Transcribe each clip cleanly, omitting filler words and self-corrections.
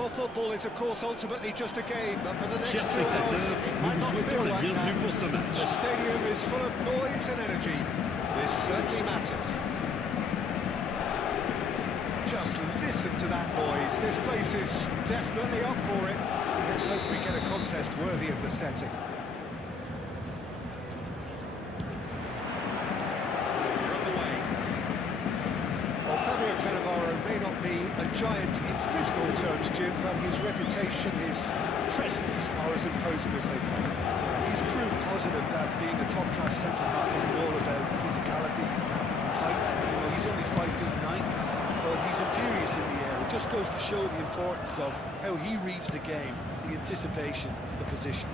Well, football is, of course, ultimately just a game, but for the next 2 hours, it might not feel like that. The stadium is full of noise and energy. This certainly matters. Just listen to that noise. This place is definitely up for it. Let's hope we get a contest worthy of the setting. May not be a giant in physical terms, Jim, but his reputation, his presence are as imposing as they come. He's proved positive that being a top-class centre-half isn't all about physicality and height. You know, he's only 5'9", but he's imperious in the air. It just goes to show the importance of how he reads the game, the anticipation, the position.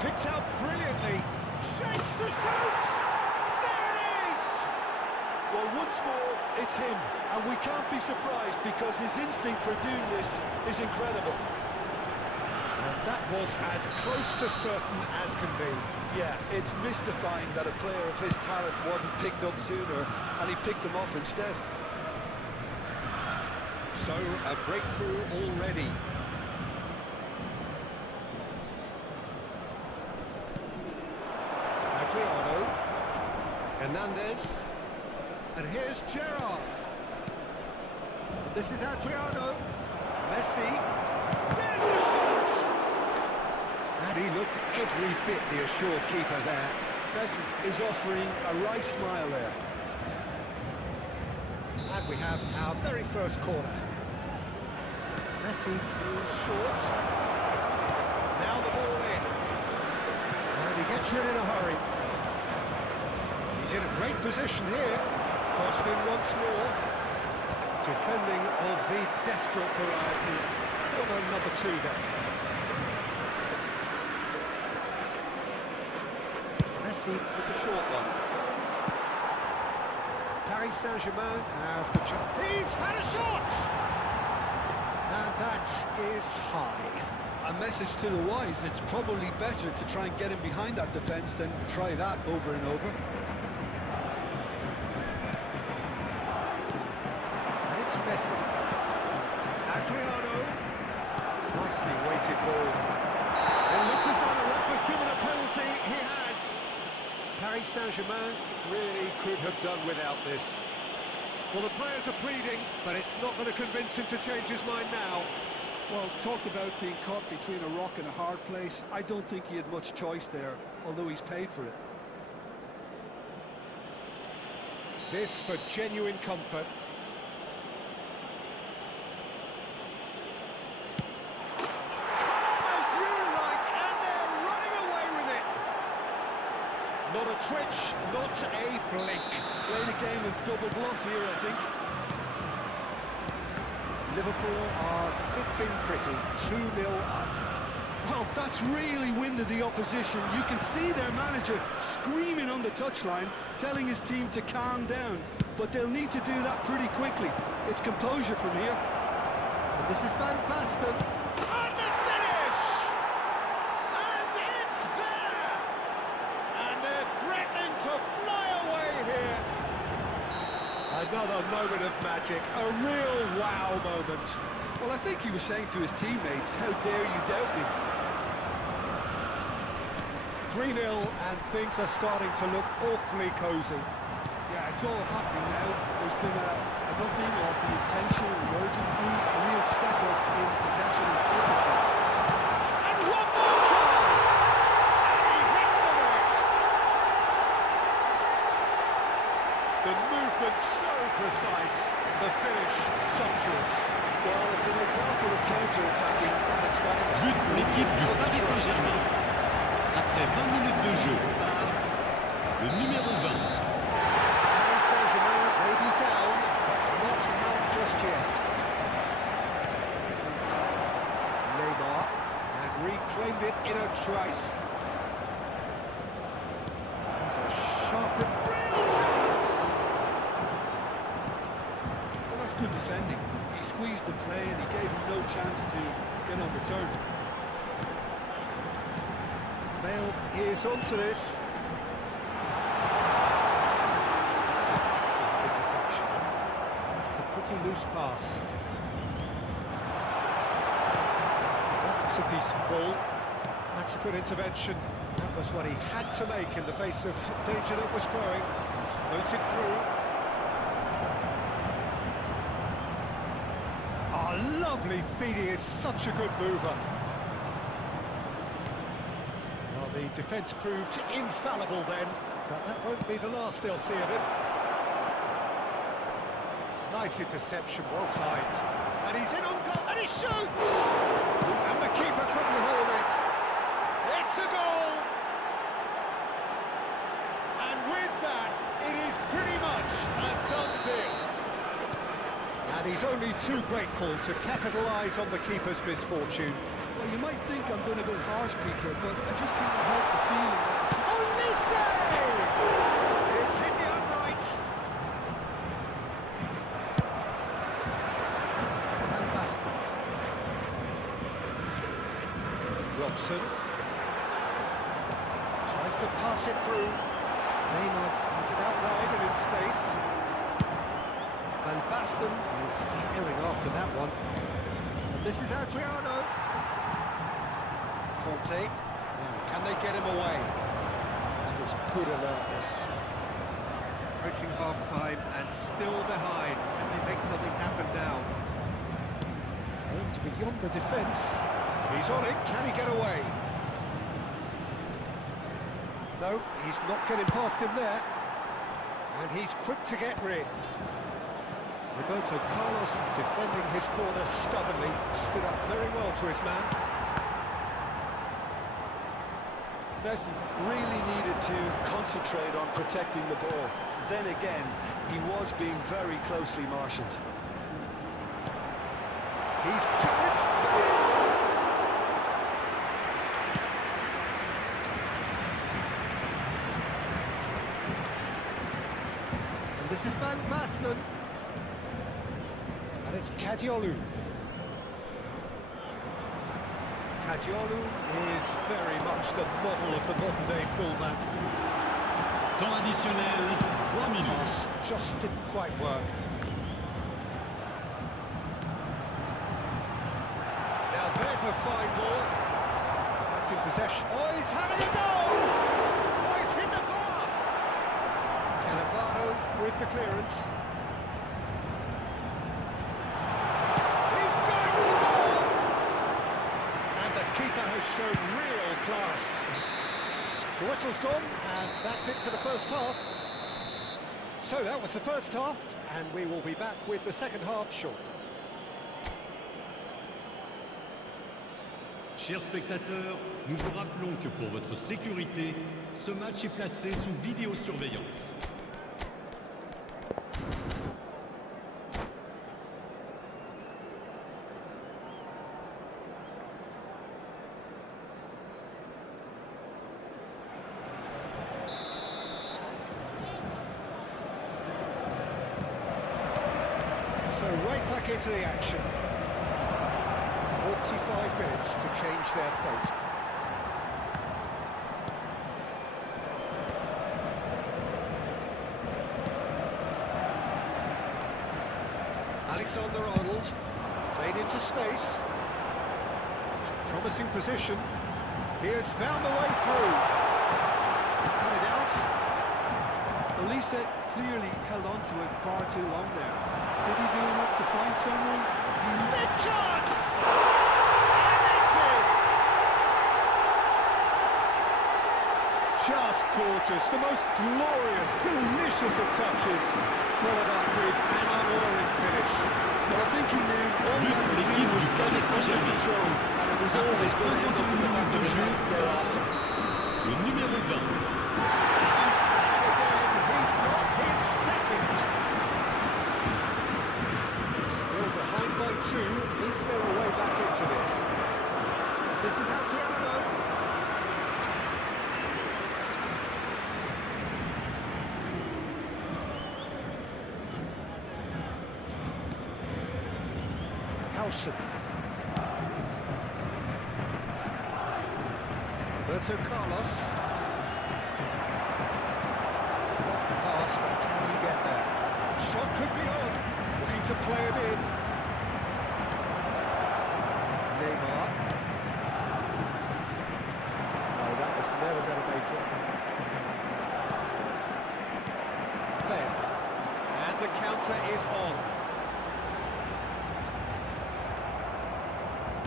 Picked out brilliantly. Shapes to shoot! Well, once more, it's him, and we can't be surprised because his instinct for doing this is incredible. And that was as close to certain as can be. Yeah, it's mystifying that a player of his talent wasn't picked up sooner, and he picked them off instead. So, a breakthrough already. Adriano. Hernandez. And here's Gerrard. This is Adriano. Messi. There's the shot! And he looked every bit the assured keeper there. Messi is offering a right smile there. And we have our very first corner. Messi moves short. Now the ball in. And he gets rid in a hurry. He's in a great position here. Crossed in once more. Defending of the desperate variety. Corner number 2 then. Messi with the short one. Paris Saint-Germain have the chance. He's had a shot! And that is high. A message to the wise, it's probably better to try and get him behind that defence than try that over and over. Messi. Adriano. Nicely weighted ball. It looks as though the ref has given a penalty. He has. Paris Saint-Germain really could have done without this. Well, the players are pleading, but it's not going to convince him to change his mind now. Well, talk about being caught between a rock and a hard place. I don't think he had much choice there, although he's paid for it. This for genuine comfort. Not a twitch, not a blink. Played a game of double bluff here, I think. Liverpool are sitting pretty, 2-0 up. Well, that's really winded the opposition. You can see their manager screaming on the touchline, telling his team to calm down. But they'll need to do that pretty quickly. It's composure from here. And this is Van Basten. And the finish! And it's there! And they're threatening to fly away here. Another moment of magic, a real wow moment. Well, I think he was saying to his teammates, how dare you doubt me? 3-0 and things are starting to look awfully cosy. Yeah, it's all happening now. There's been a upping of the intention and urgency, a real step up in possession and purpose now. And one more try! And he hits the net! The movement so precise, the finish sumptuous. Well, it's an example of counter-attacking at its finest. But l'équipe du Paris Saint-Germain, après 20 minutes de jeu, par le numéro 20. Paris Saint-Germain may be down, not out just yet. Neymar, and reclaimed it in a trice. There's a sharp and real chance! Well, that's good defending. He squeezed the play and he gave him no chance to get on the turn. Bale is onto this. That's an excellent interception. It's a pretty loose pass. That's a decent ball. That's a good intervention. That was what he had to make in the face of danger that was growing. Floated through. Oh, lovely feed. He is such a good mover. Well, the defence proved infallible then, but that won't be the last they'll see of it. Nice interception, well timed. And he's in on goal, and he shoots! And the keeper couldn't hold it. It's a goal! And with that, it is pretty much a done deal. And he's only too grateful to capitalise on the keeper's misfortune. Well, you might think I'm being a bit harsh, Peter, but I just can't help the feeling that... Olise! It's hit the upright. And Basta. Robson. Tries to pass it through. Neymar has it out wide and in space. And Baston is hearing after that one. And this is Adriano. Conte. Now, can they get him away? That was good alertness. Approaching half-time and still behind. Can they make something happen now? Aimed beyond the defence. He's on it. Can he get away? No, he's not getting past him there. And he's quick to get rid. Roberto Carlos, defending his corner stubbornly, stood up very well to his man. Messi really needed to concentrate on protecting the ball. Then again, he was being very closely marshalled. He's picked it. And this is Van Basten. And it's Kadiolu. Kadiolu is very much the model of the modern-day fullback. Temps additionnel, 3 minutes. Pass just didn't quite work. Now there's a fine ball. Back in possession. Oh, he's having a go! Oh, he's hit the bar! Cannavaro with the clearance. He's going for goal! And the keeper has shown real class. The whistle's gone, and that's it for the first half. So that was the first half, and we will be back with the second half shortly. Chers spectateurs, nous vous rappelons que pour votre sécurité, ce match est placé sous vidéosurveillance. So right back into the action. 45 minutes to change their fate. Alexander-Arnold played into space. It's a promising position. He has found the way through. He's cut it out. Olise clearly held on to it far too long there. Did he do enough to find someone? Big chance! And it's in! Just gorgeous, the most glorious, delicious of touches, followed up with an unerring finish. Well, I think he knew all he had to do was get it under control, and it was always going to end up in the back of the net thereafter. Le numéro 20. He's got his second. Still behind by 2. Is there a way back into this? This is Adriano. Howson. Roberto Carlos. Off the pass, but can he get there? Shot could be on. Looking to play it in. Neymar. never going to make it. Bale. And the counter is on.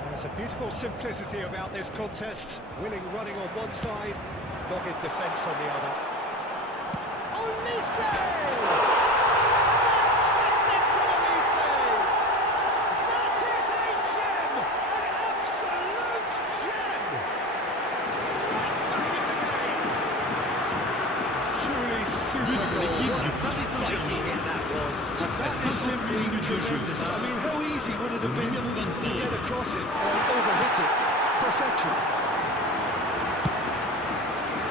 There's a beautiful simplicity about this contest. Willing running on one side, dogged defence on the other. Olise! Fantastic from Olise! That is a gem! An absolute gem! Right back in the game! Truly super goal. What striking in that was. That is simply tremendous. I mean, how easy would it have been to get across it or overhit it? Perfection.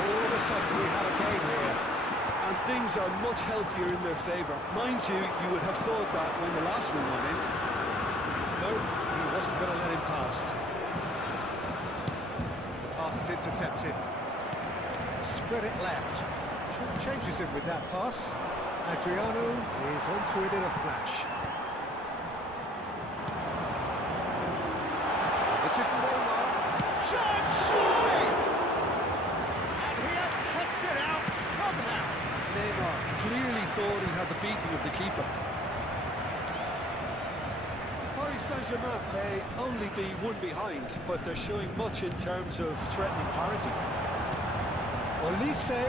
All of a sudden we have a game here. And things are much healthier in their favour. Mind you, you would have thought that when the last one went in. No, he wasn't going to let him past. The pass is intercepted. Spread it left. Short changes it with that pass. Adriano is onto it in a flash. This is Neymar. Shot, surely! And he has kicked it out somehow. Neymar clearly thought he had the beating of the keeper. Paris Saint-Germain may only be one behind, but they're showing much in terms of threatening parity. Olise,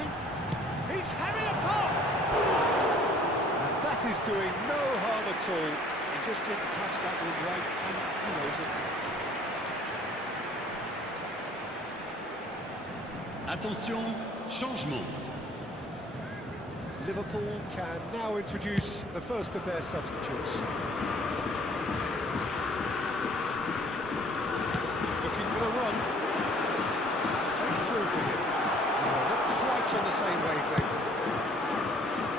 he's having a pop! And that is doing no harm at all. He just didn't catch that one right, and he knows it. Attention, changement. Liverpool can now introduce the first of their substitutes. Looking for the run. It's playing through for him. Not quite on the same wavelength.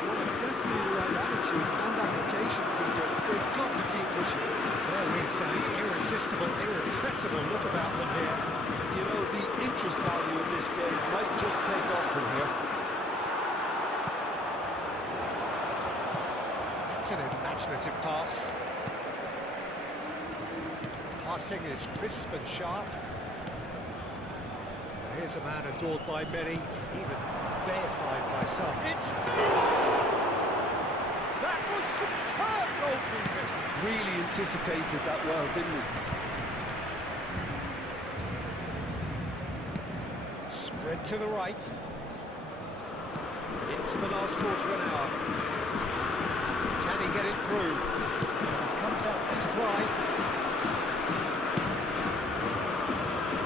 Well, it's definitely the right attitude and application, Peter. They've got to keep pushing. There is an irresistible, irrepressible look about them here. You know, the interest value in this game might just take off from here. That's an imaginative pass. Passing is crisp and sharp. Here's a man adored by many, even deified by some. It's that was superb goalkeeping. Really anticipated that well, didn't he? Spread to the right. Into the last quarter of an hour. Can he get it through? Comes out the supply.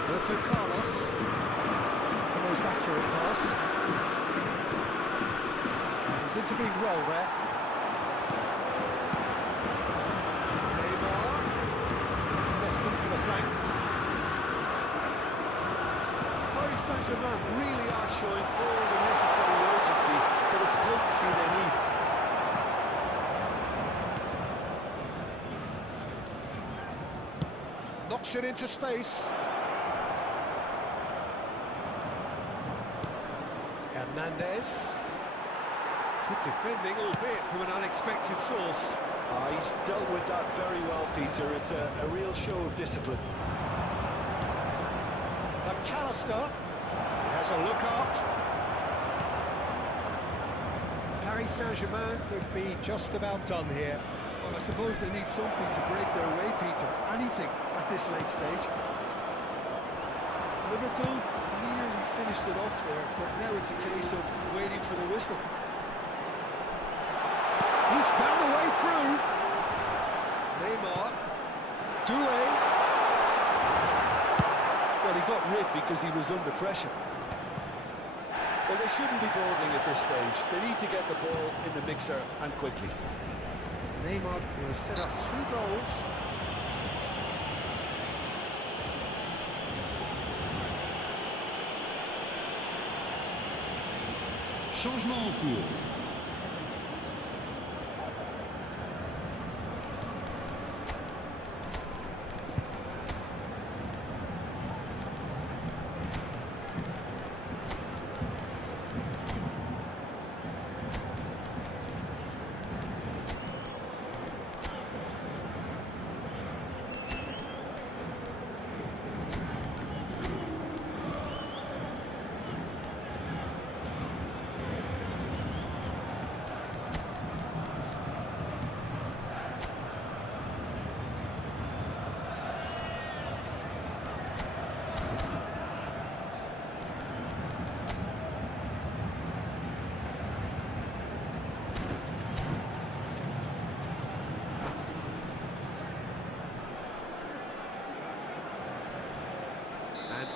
Roberto Carlos. The most accurate pass. He's intervened well there. Neymar. It's destined for the flank. Paris Saint-Germain really are showing all the necessary urgency, but it's potency they need. Knocks it into space. Hernandez. Good defending, albeit from an unexpected source. He's dealt with that very well, Peter. It's a real show of discipline. McAllister. He has a look up. Paris Saint-Germain could be just about done here. Well, I suppose they need something to break their way, Peter. Anything at this late stage. Liverpool nearly finished it off there, but now it's a case of waiting for the whistle. He's found a way through. Neymar. Doué. Well, he got rid because he was under pressure. Well, they shouldn't be dawdling at this stage. They need to get the ball in the mixer and quickly. Neymar will set up 2 goals. Changement en cours.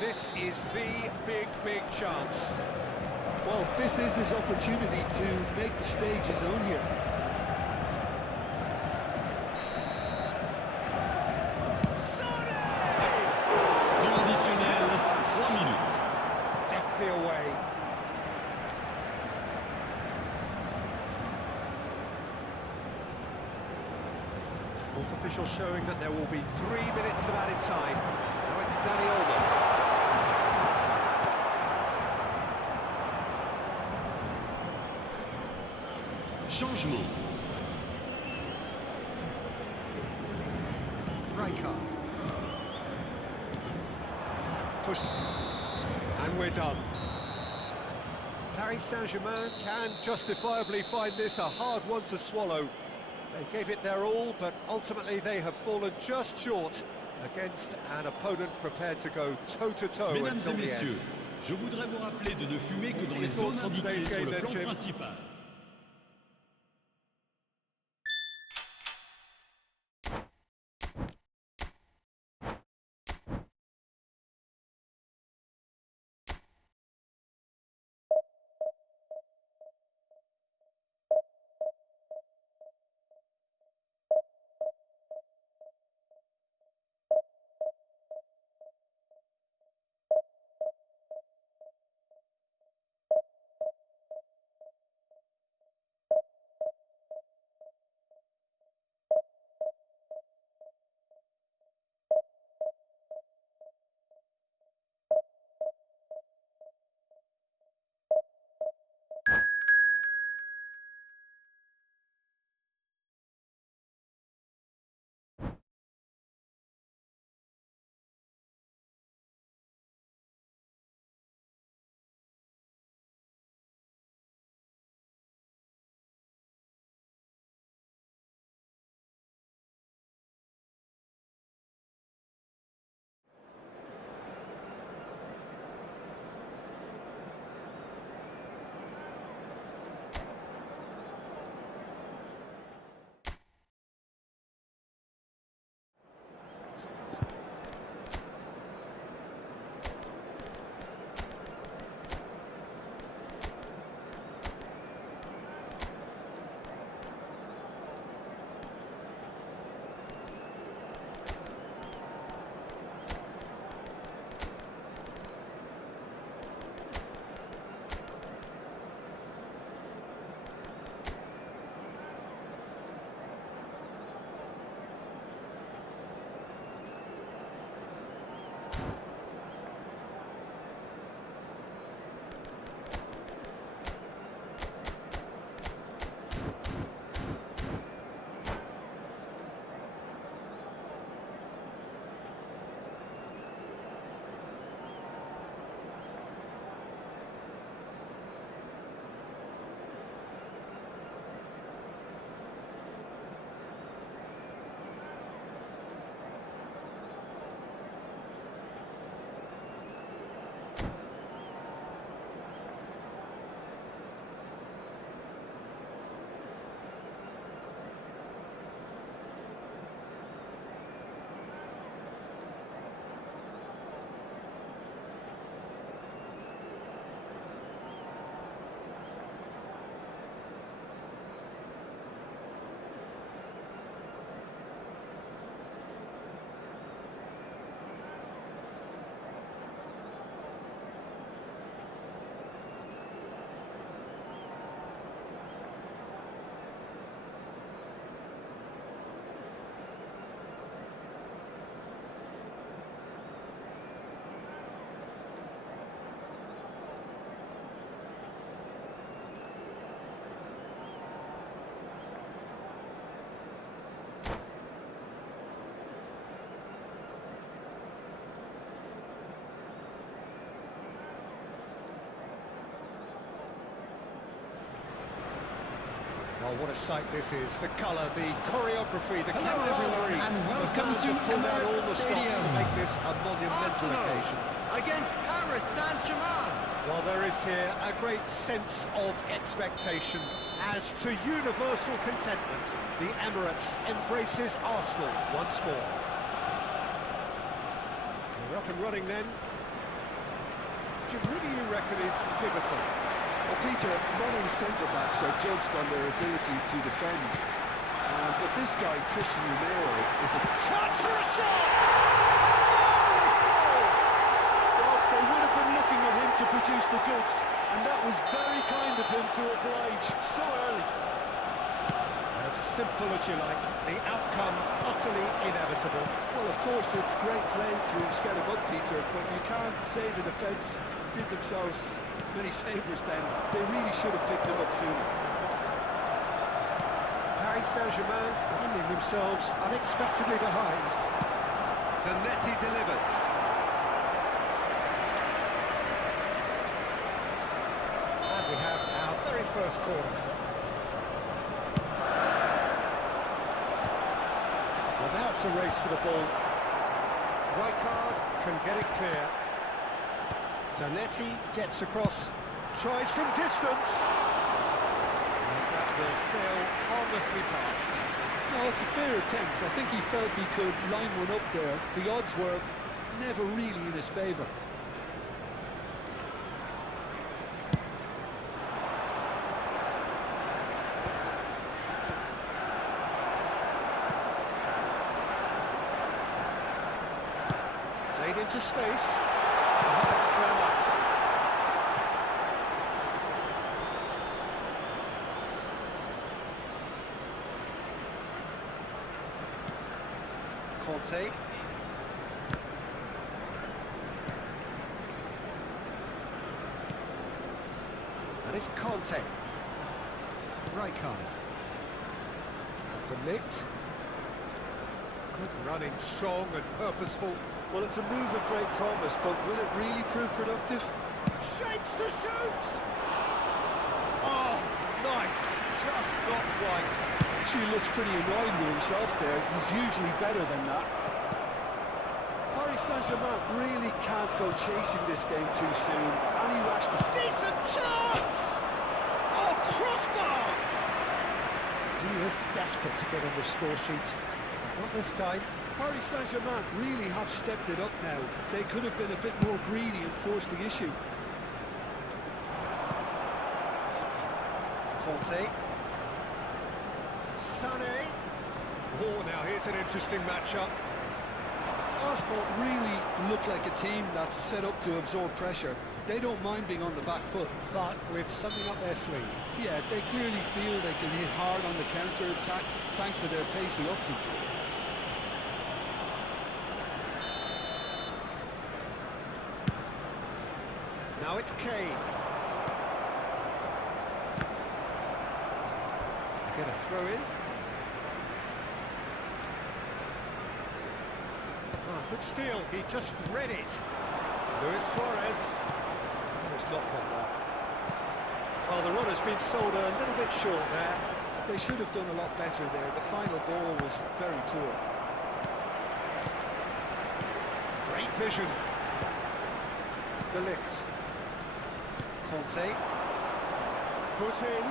This is the big chance. Well, this is his opportunity to make the stage his own here. Temps additionnel, 3 minutes. Deftly away. Fourth official showing that there will be 3 minutes of added time. Now it's Danny Olmo. Changement. Rijkaard. Push. And we're done. Paris Saint-Germain can justifiably find this a hard one to swallow. They gave it their all, but ultimately they have fallen just short against an opponent prepared to go toe-to-toe Mesdames until et the messieurs, end. je voudrais vous rappeler de ne fumer que dans les zones thoughts on indiquées today's sur game le then, plan Jim? principal. Oh, what a sight this is. The colour, the choreography, the Hello everyone, camaraderie. and The welcome fans to have pulled out all the Emirates stops to Stadium. make this a monumental Arsenal occasion. against Paris Saint-Germain. Well, there is here a great sense of expectation. As to universal contentment, the Emirates embraces Arsenal once more. We're up and running then. Jim, who do you reckon is pivotal? Well, Peter, modern centre-backs are judged on their ability to defend. But this guy, Christian Romero, is a... Chance for a shot! Marvellous goal! Well, they would have been looking at him to produce the goods, and that was very kind of him to oblige so early. As simple as you like, the outcome utterly inevitable. Well, of course, it's great play to set him up, Peter, but you can't say the defence did themselves many favours then. They really should have picked him up sooner. Paris Saint-Germain finding themselves unexpectedly behind. Zanetti delivers. And we have our very first corner. Well, now it's a race for the ball. Rijkaard can get it clear. Zanetti gets across, tries from distance. And that will sail harmlessly past. No, it's a fair attempt. I think he felt he could line one up there. The odds were never really in his favour. Played into space. Oh, that's clever. Conte. That is Conte. Rijkaard. BLITZ. Good running, strong and purposeful. Well, it's a move of great promise, but will it really prove productive? Shapes to shoot! Oh, nice. Just not right. Actually looks pretty annoying with himself there. He's usually better than that. Paris Saint-Germain really can't go chasing this game too soon. Any rash decision. Decent chance! Oh, crossbar! He was desperate to get on the score sheet. Not this time. Paris Saint-Germain really have stepped it up now. They could have been a bit more greedy and forced the issue. Conte. Sané. Oh, now here's an interesting matchup. Arsenal really look like a team that's set up to absorb pressure. They don't mind being on the back foot. But with something up their sleeve. Yeah, they clearly feel they can hit hard on the counter-attack thanks to their pacey options. Now it's Kane. Get a throw in. Oh, good steal. He just read it. Luis Suarez. Oh, it's not got that. Well, the run has been sold a little bit short there. They should have done a lot better there. The final ball was very poor. Great vision. BLITZ. Conte. Foot in.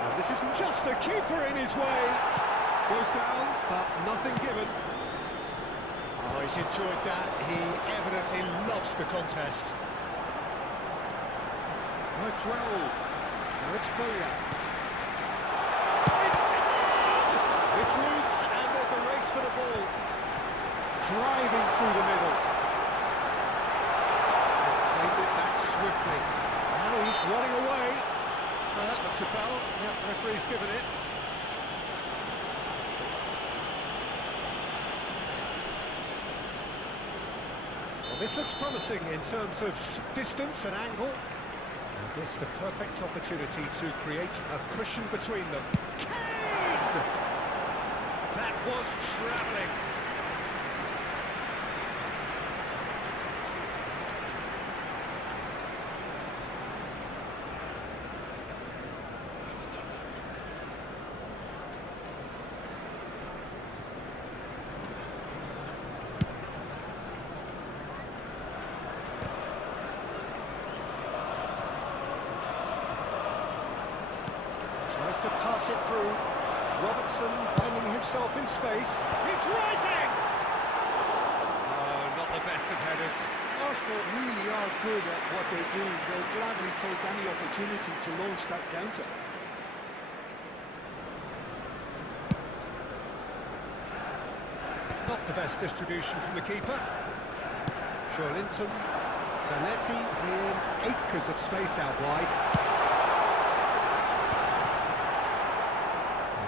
And this isn't just a keeper in his way. Goes down, but nothing given. Oh, he's enjoyed that. He evidently loves the contest. Droll. Now it's Boya. It's clean! It's loose, and there's a race for the ball. Driving through the middle. And claimed it back swiftly. Now he's running away. That looks a foul. Yep, referee's given it. Well, this looks promising in terms of distance and angle. And this the perfect opportunity to create a cushion between them. Kane! That was travelling. Tries to pass it through. Robertson finding himself in space. He's rising! Arsenal really are good at what they're doing. They'll gladly take any opportunity to launch that counter. Not the best distribution from the keeper. Linton, Zanetti in acres of space out wide.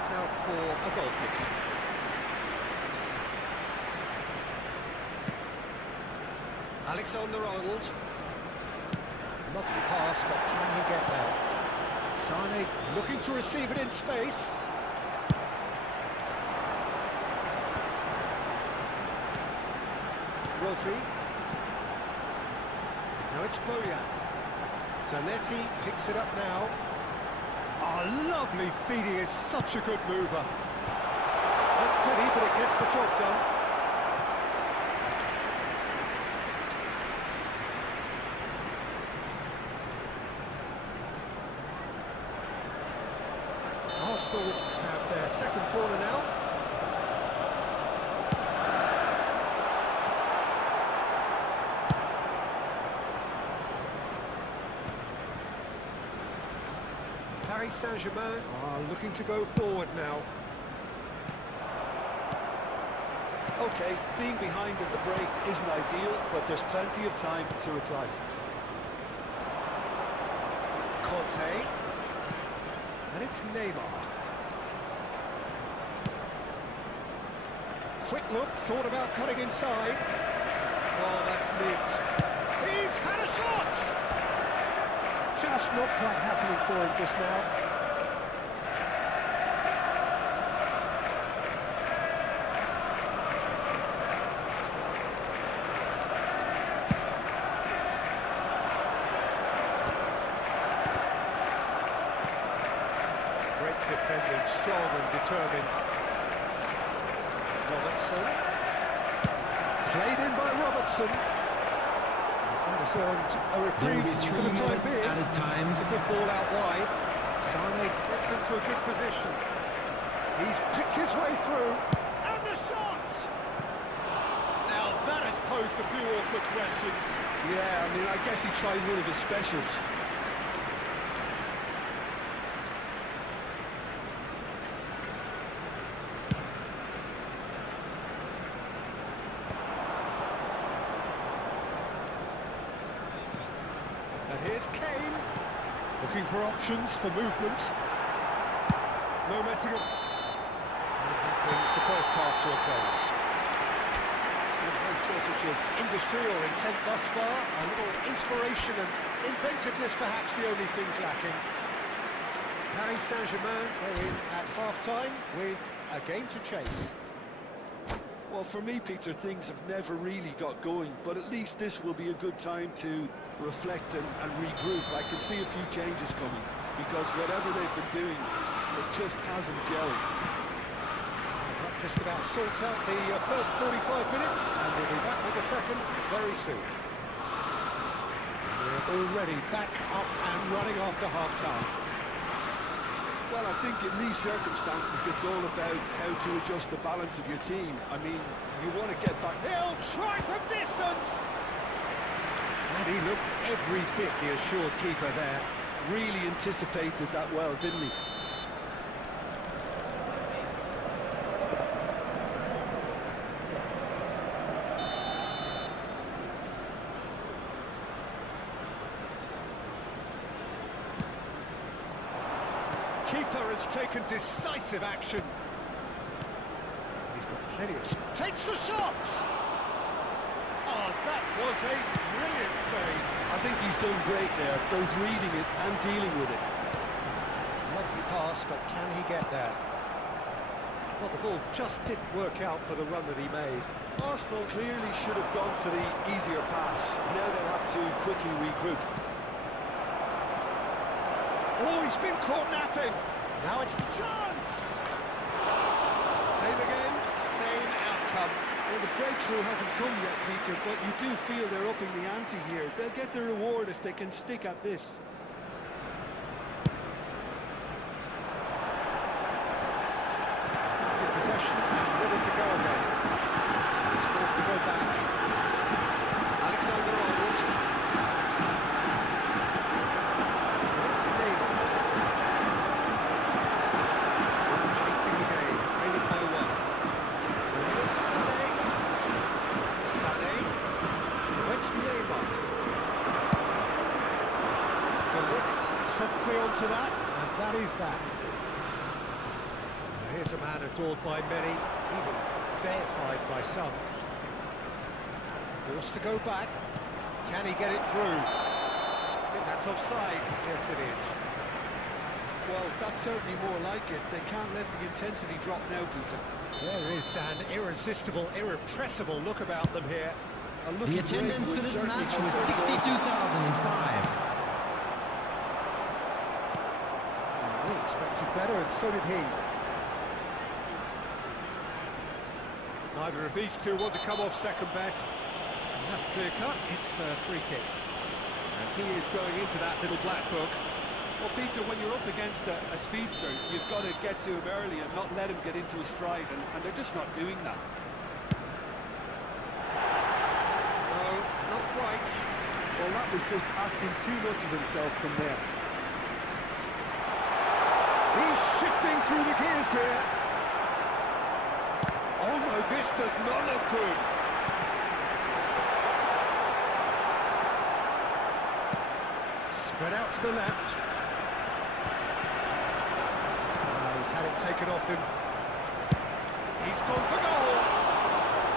It's out for a goal kick. Alexander-Arnold. Lovely pass, but can he get there? Sane looking to receive it in space. Rodri. Now it's Bojan. Zanetti picks it up now. Oh, lovely feeding, is such a good mover. Not pretty, but it gets the job done. Arsenal have their second corner now. Paris Saint-Germain are looking to go forward now. Okay, being behind at the break isn't ideal, but there's plenty of time to reply. Conte. And it's Neymar. Quick look, thought about cutting inside. Oh, that's neat. He's had a shot! Just not quite happening for him just now. Great defending, strong and determined. Robertson. Played in by Robertson. That has earned a reprieve for the time being. At a time. It's a good ball out wide. Sane gets into a good position. He's picked his way through. And the shot! Now that has posed a few awkward questions. Yeah, I mean, I guess he tried one of his specials. And here's Kane, looking for options for movement. No messing up. And that brings the first half to a close. There's no shortage of industry or intent thus far. A little inspiration and inventiveness, perhaps the only things lacking. Paris Saint-Germain are in at half-time with a game to chase. Well, for me, Peter, things have never really got going, but at least this will be a good time to reflect and regroup. I can see a few changes coming, because whatever they've been doing, it just hasn't gelled. That just about sorts out the first 45 minutes, and we'll be back with the second very soon. We're already back up and running after half-time. Well, I think in these circumstances, it's all about how to adjust the balance of your team. I mean, you want to get back. He'll try from distance! And he looked every bit the assured keeper there. Really anticipated that well, didn't he? Keeper has taken decisive action. He's got plenty of... Takes the shot! Oh, that was a brilliant save. I think he's done great there, both reading it and dealing with it. Lovely pass, but can he get there? Well, the ball just didn't work out for the run that he made. Arsenal clearly should have gone for the easier pass. Now they'll have to quickly regroup. Oh, he's been caught napping. Now it's chance. Same again, same outcome. Well, the breakthrough hasn't come yet, Peter, but you do feel they're upping the ante here. They'll get their reward if they can stick at this. Good possession and ready to go again. He's forced to go back. Alexander-Arnold. onto that, and that is that. Here's a man adored by many, even deified by some. Forced to go back. Can he get it through? I think that's offside. Yes, it is. Well, that's certainly more like it. They can't let the intensity drop now, Peter. There is an irresistible, irrepressible look about them here. A The looking attendance break for would this certainly match help was their cause. 62,005. We expected better, and so did he. Neither of these two want to come off second best. And that's clear cut. It's a free kick. And he is going into that little black book. Well, Peter, when you're up against a speedster, you've got to get to him early and not let him get into a stride, and they're just not doing that. No, not quite. Well, that was just asking too much of himself from there. He's shifting through the gears here. Oh no, this does not look good. Spread out to the left. He's had it taken off him. He's gone for goal.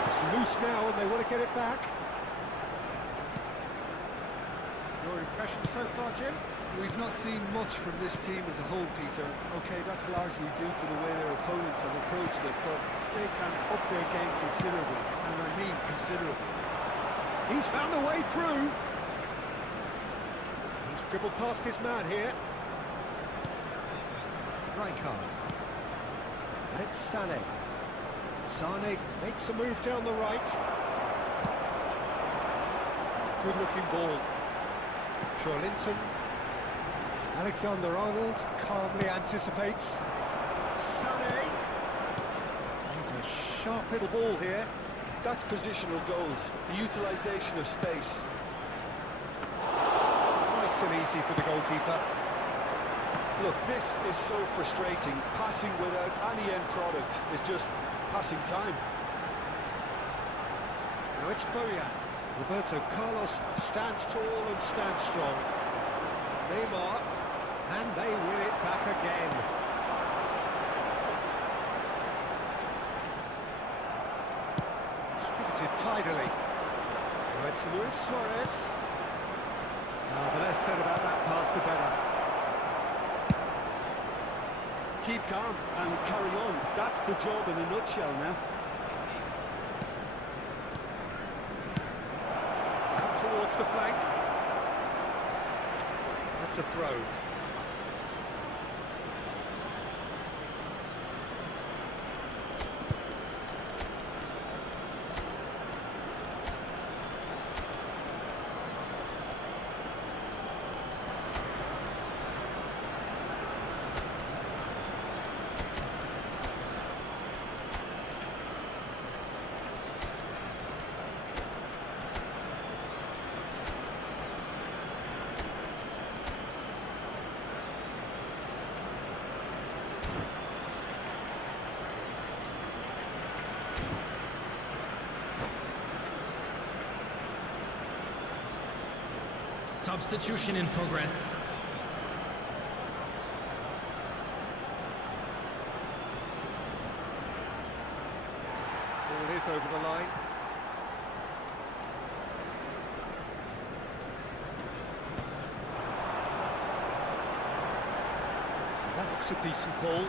It's loose now and they want to get it back. Your impression so far, Jim? We've not seen much from this team as a whole, Peter. Okay, that's largely due to the way their opponents have approached it, but they can up their game considerably, and I mean considerably. He's found a way through. He's dribbled past his man here. Rijkaard. And it's Sané. Sané makes a move down the right. Good looking ball. Linton. Alexander-Arnold calmly anticipates. Sané. He's a sharp little ball here. That's positional goals, the utilisation of space. Nice and easy for the goalkeeper. Look, this is so frustrating. Passing without any end product is just passing time. Now it's Bojan. Roberto Carlos stands tall and stands strong. Neymar, and they win it back again. Distributed tidily. Now it's Luis Suarez. The less said about that pass, the better. Keep calm and carry on. That's the job in a nutshell now. Out towards the flank. That's a throw. Substitution in progress. Ball is over the line. That looks a decent ball.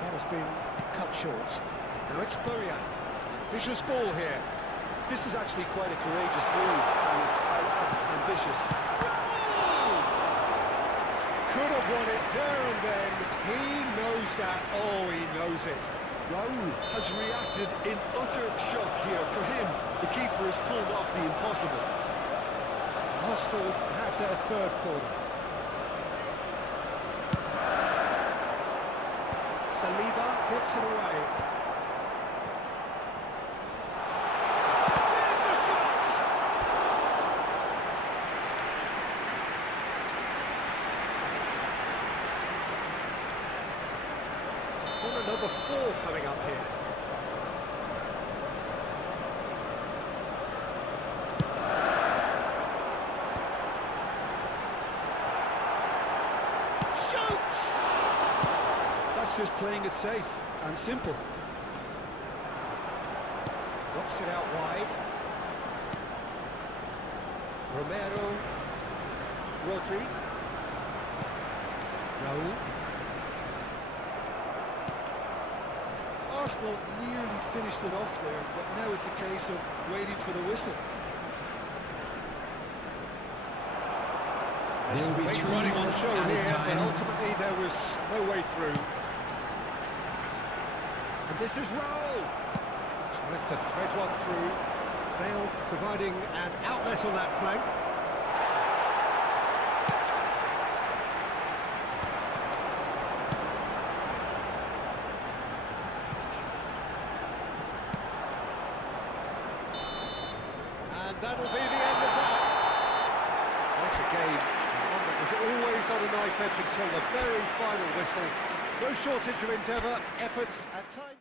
That has been cut short. Now it's Bojan. Vicious ball here. This is actually quite a courageous move, and I'll add ambitious. Could have won it there and then. He knows that. Oh, he knows it. Raul has reacted in utter shock here. For him, the keeper has pulled off the impossible. Arsenal have their third corner. Saliba gets it away. There's the shot! Corner number 4 coming up here. Shot! just playing it safe and simple. Knocks it out wide. Romero. Rodri. Raul. Arsenal nearly finished it off there, but now it's a case of waiting for the whistle. There will be Late 3 running on minutes show added here, but time. ultimately there was no way through. And this is Raul. Tries to thread one through. Bale providing an outlet on that flank. And that'll be the end of that. What a game. One that was always on a knife edge until the very final whistle. No shortage of endeavour, efforts, at times.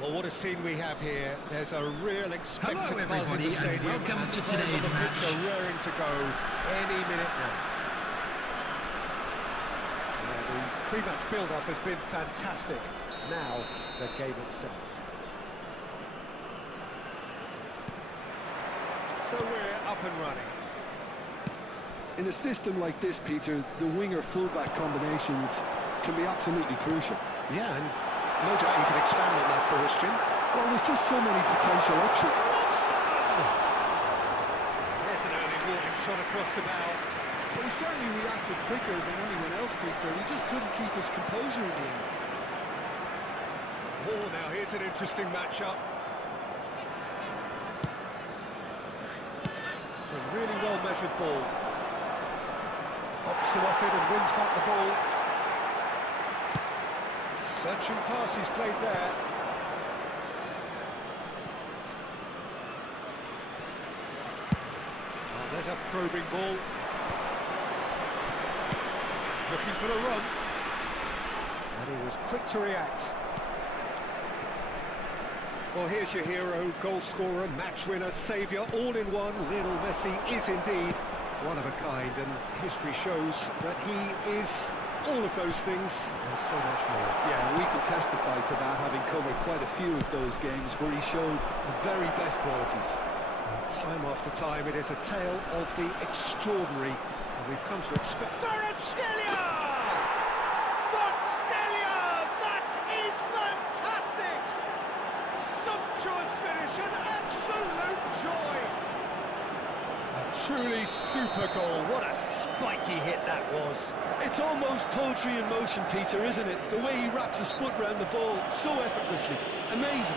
Well, what a scene we have here. There's a real expectant Hello, buzz in everybody, the and stadium. welcome and to the players on today's the match. pitch are raring to go any minute now. The pre-match build-up has been fantastic. Now, the game itself. So we're up and running. In a system like this, Peter, the winger-fullback combinations can be absolutely crucial. Yeah, and no doubt you can expand on that for us, Jim. Well, there's just so many potential options. There's an early warning shot across the bow. But he certainly reacted quicker than anyone else, Peter. He just couldn't keep his composure in the end. Oh, now here's an interesting matchup. It's a really well-measured ball. Hops him off it and wins back the ball. Searching pass he's played there. Oh, there's a probing ball. Looking for the run. And he was quick to react. Well, here's your hero, goal scorer, match winner, saviour, all in one. Lionel Messi is indeed one of a kind, and history shows that he is all of those things and so much more. Yeah, we can testify to that, having covered quite a few of those games where he showed the very best qualities. Time after time, it is a tale of the extraordinary, and we've come to expect... Kvaratskhelia! That is fantastic! Sumptuous finish, an absolute joy! A truly super goal, what a spiky hit that was. It's almost poetry in motion, Peter, isn't it? The way he wraps his foot round the ball so effortlessly. Amazing.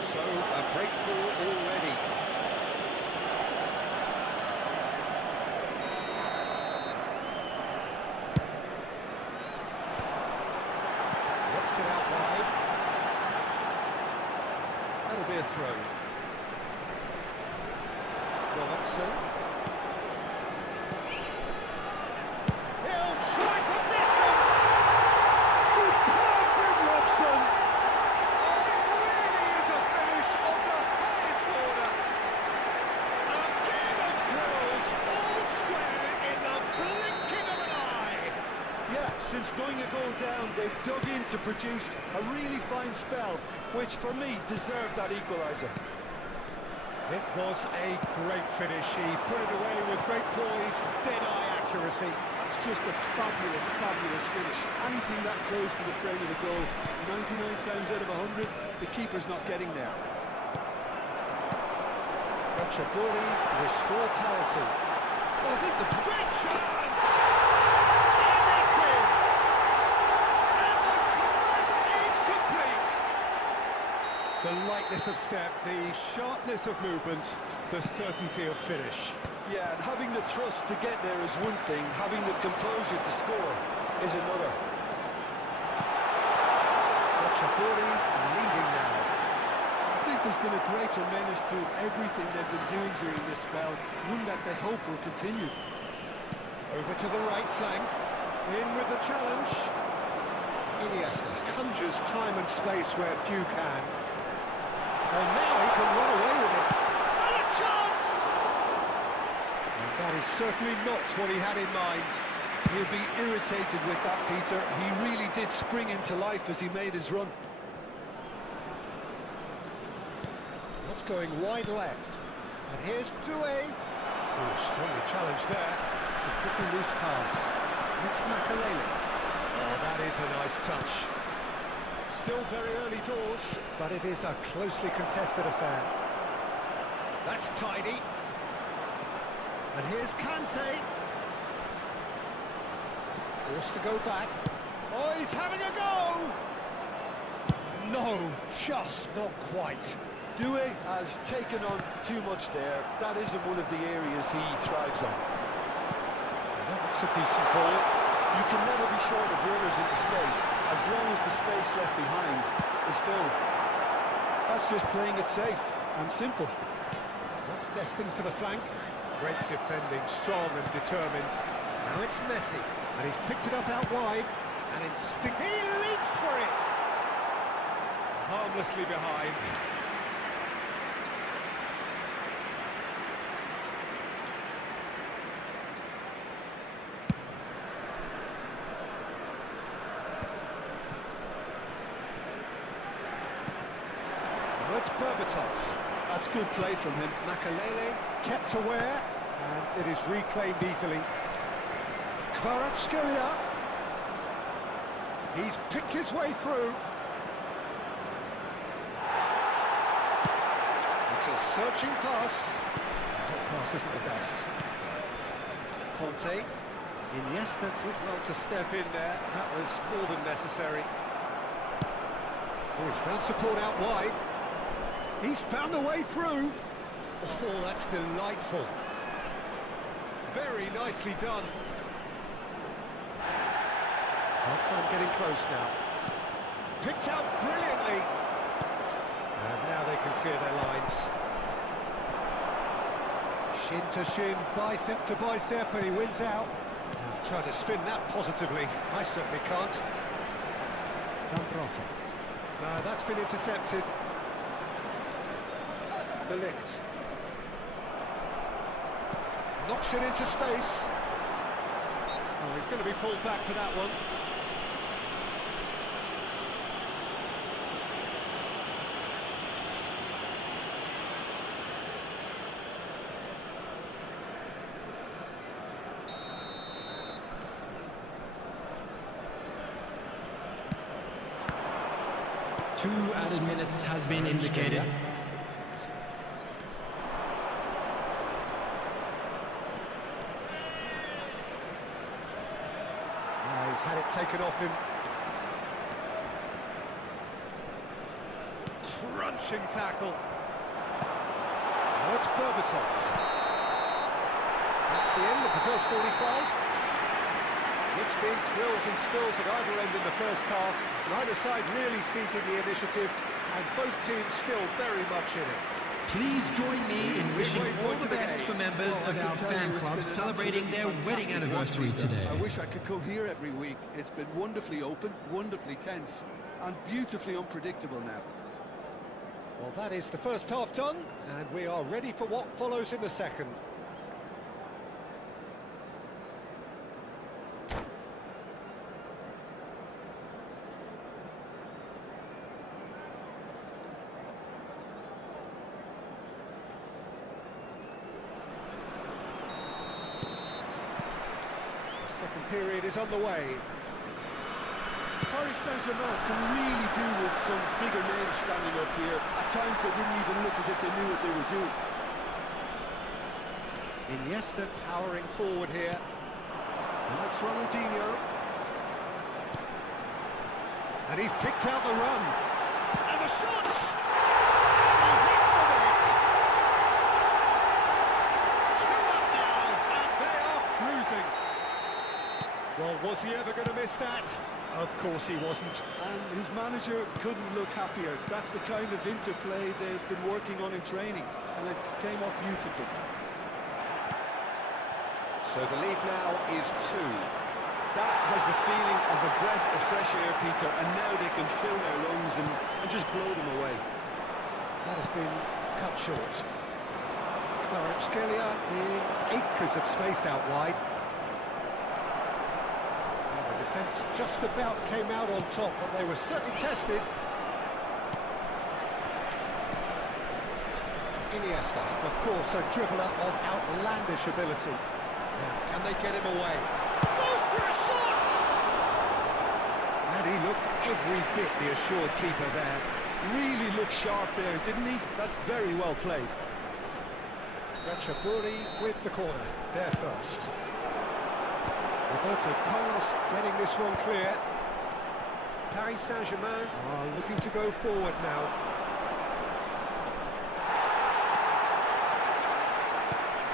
So, a breakthrough already. Whips it out wide. That'll be a throw. Robertson. He'll try from distance! Superb from Robson! Since going a goal down, they've dug in to produce a really fine spell, which for me deserved that equaliser. It was a great finish. He put it away with great poise, dead-eye accuracy. That's just a fabulous, fabulous finish. Anything that close to the frame of the goal, 99 times out of 100, the keeper's not getting there. Ratchaburi restore parity. Well, I think the great chance! The lightness of step, the sharpness of movement, the certainty of finish. Yeah, and having the thrust to get there is one thing, having the composure to score is another. Ratchaburi leading now. I think there's been a greater menace to everything they've been doing during this spell, one that they hope will continue. Over to the right flank, in with the challenge. Iniesta conjures time and space where few can. And now he can run away with it. And a chance! And that is certainly not what he had in mind. He'll be irritated with that, Peter. He really did spring into life as he made his run. What's going wide left? And here's Doué. Oh, strongly challenged there. It's a pretty loose pass. It's Makalele. Oh, that is a nice touch. Still very early doors, but it is a closely contested affair. That's tidy. And here's Kante. Forced to go back. Oh, he's having a go! No, just not quite. Doué has taken on too much there. That isn't one of the areas he thrives on. That looks a decent ball. You can never be short of runners into space, as long as the space left behind is filled. That's just playing it safe and simple. That's destined for the flank. Great defending, strong and determined. Now it's Messi, and he's picked it up out wide, and he leaps for it! Harmlessly behind. It's Berbatov. That's good play from him. Makalele kept aware, and it is reclaimed easily. Kvaratskhelia. He's picked his way through. It's a searching pass. That pass isn't the best. Conte. Iniesta did well to step in there. That was more than necessary. Oh, he's found support out wide. He's found a way through. Oh, that's delightful. Very nicely done. Half-time getting close now. Picked out brilliantly. And now they can clear their lines. Shin to shin, bicep to bicep, and he wins out. Try to spin that positively. I certainly can't. Van Brotten. No, that's been intercepted. BLITZ. Knocks it into space. Oh, he's going to be pulled back for that one. Two added minutes has been indicated. He's had it taken off him. Crunching tackle. Now it's Berbatov. That's the end of the first 45. It's been thrills and spills at either end in the first half. Neither side really seizing the initiative, and both teams still very much in it. Please join me in wishing all the best for members Well, of I can our tell fan you it's club been an celebrating their absolutely wedding fantastic watch, anniversary Peter. today. I wish I could come here every week. It's been wonderfully open, wonderfully tense, and beautifully unpredictable now. Well, that is the first half done, and we are ready for what follows in the second. Second period is on the way. Paris Saint-Germain can really do with some bigger names standing up here. At times they didn't even look as if they knew what they were doing. Iniesta powering forward here. And it's Ronaldinho. And he's picked out the run. And the shots! He hits the net! 2 up now, and they are cruising. Well, was he ever going to miss that? Of course he wasn't. And his manager couldn't look happier. That's the kind of interplay they've been working on in training, and it came off beautifully. So the lead now is 2. That has the feeling of a breath of fresh air, Peter, and now they can fill their lungs and just blow them away. That has been cut short. Kvaratskhelia in acres of space out wide. The defence just about came out on top, but they were certainly tested. Iniesta, of course, a dribbler of outlandish ability. Now, can they get him away? Goes for a shot! And he looked every bit the assured keeper there. Really looked sharp there, didn't he? That's very well played. Ratchaburi with the corner, there first. Roberto Carlos getting this one clear. Paris Saint-Germain are looking to go forward now.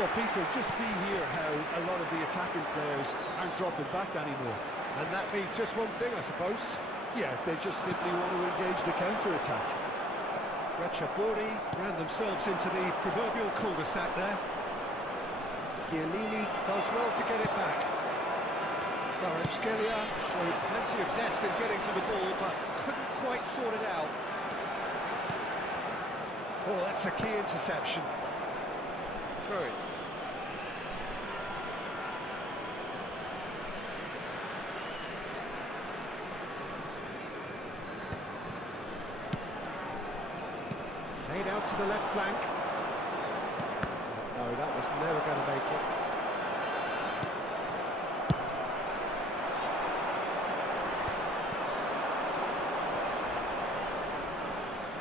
Well, Peter, just see here how a lot of the attacking players aren't dropping back anymore. And that means just one thing, I suppose. Yeah, they just simply want to engage the counter-attack. Ratchaburi ran themselves into the proverbial cul-de-sac there. Chiellini does well to get it back. Kvaratskhelia showed plenty of zest in getting to the ball, but couldn't quite sort it out. Oh, that's a key interception. Throw it. Played out to the left flank. No, that was never going to make it.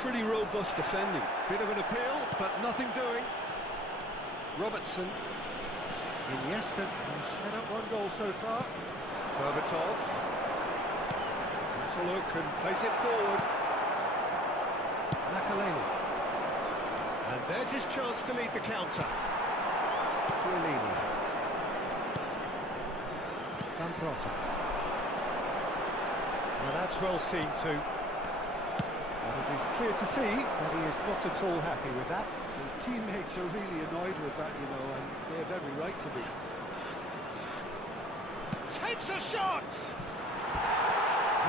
Pretty robust defending. Bit of an appeal, but nothing doing. Robertson. Iniesta, who's set up one goal so far. Berbatov. That's a look and plays it forward. Makaleli. And there's his chance to lead the counter. Chiellini. Zamprota. Well, that's well seen too. And it is clear to see that he is not at all happy with that. His teammates are really annoyed with that, you know, and they have every right to be. Takes a shot!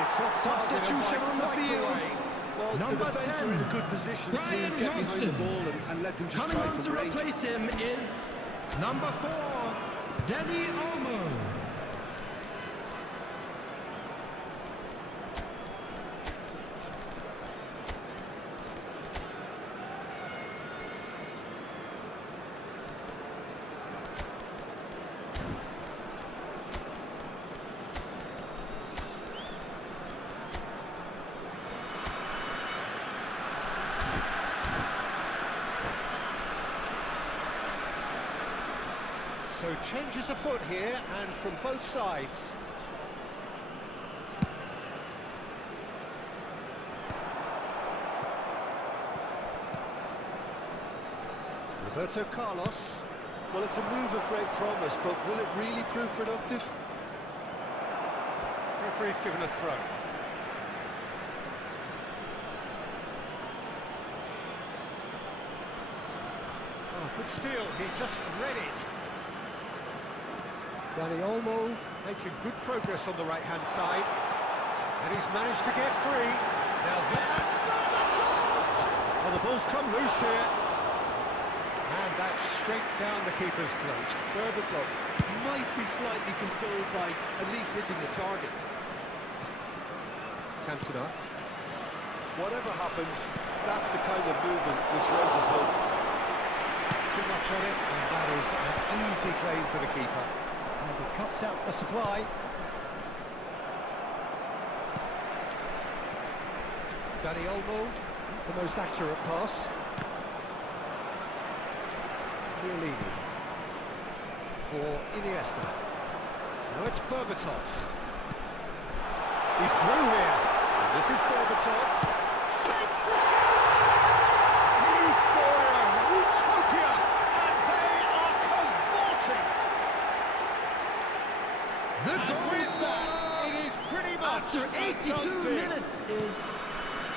It's off target and Substitution on the right field. away. Well, the Number defence 10, are in a good position to Brian get behind the Robson. ball and let them just Coming try on to from range. replace him is number 4, Danny Olmo. So changes afoot here, and from both sides. Roberto Carlos. Well, it's a move of great promise, but will it really prove productive? Referee's given a throw. Oh, good steal, he just read it. Danny Olmo making good progress on the right-hand side. And he's managed to get free. Now oh, the ball's come loose here. And that's straight down the keeper's throat. Berbatov might be slightly consoled by at least hitting the target. Cantona. Whatever happens, that's the kind of movement which raises hope. Too much on it, and that is an easy claim for the keeper. And he cuts out the supply. Danny Olmo, the most accurate pass. Chiellini for Iniesta. Now it's Berbatov. He's through here. And this is Berbatov. Shapes to shoot! Euphoria, utopia, and they are cavorting. The And goal with scorer that, it is pretty much after a 82 done deal. minutes is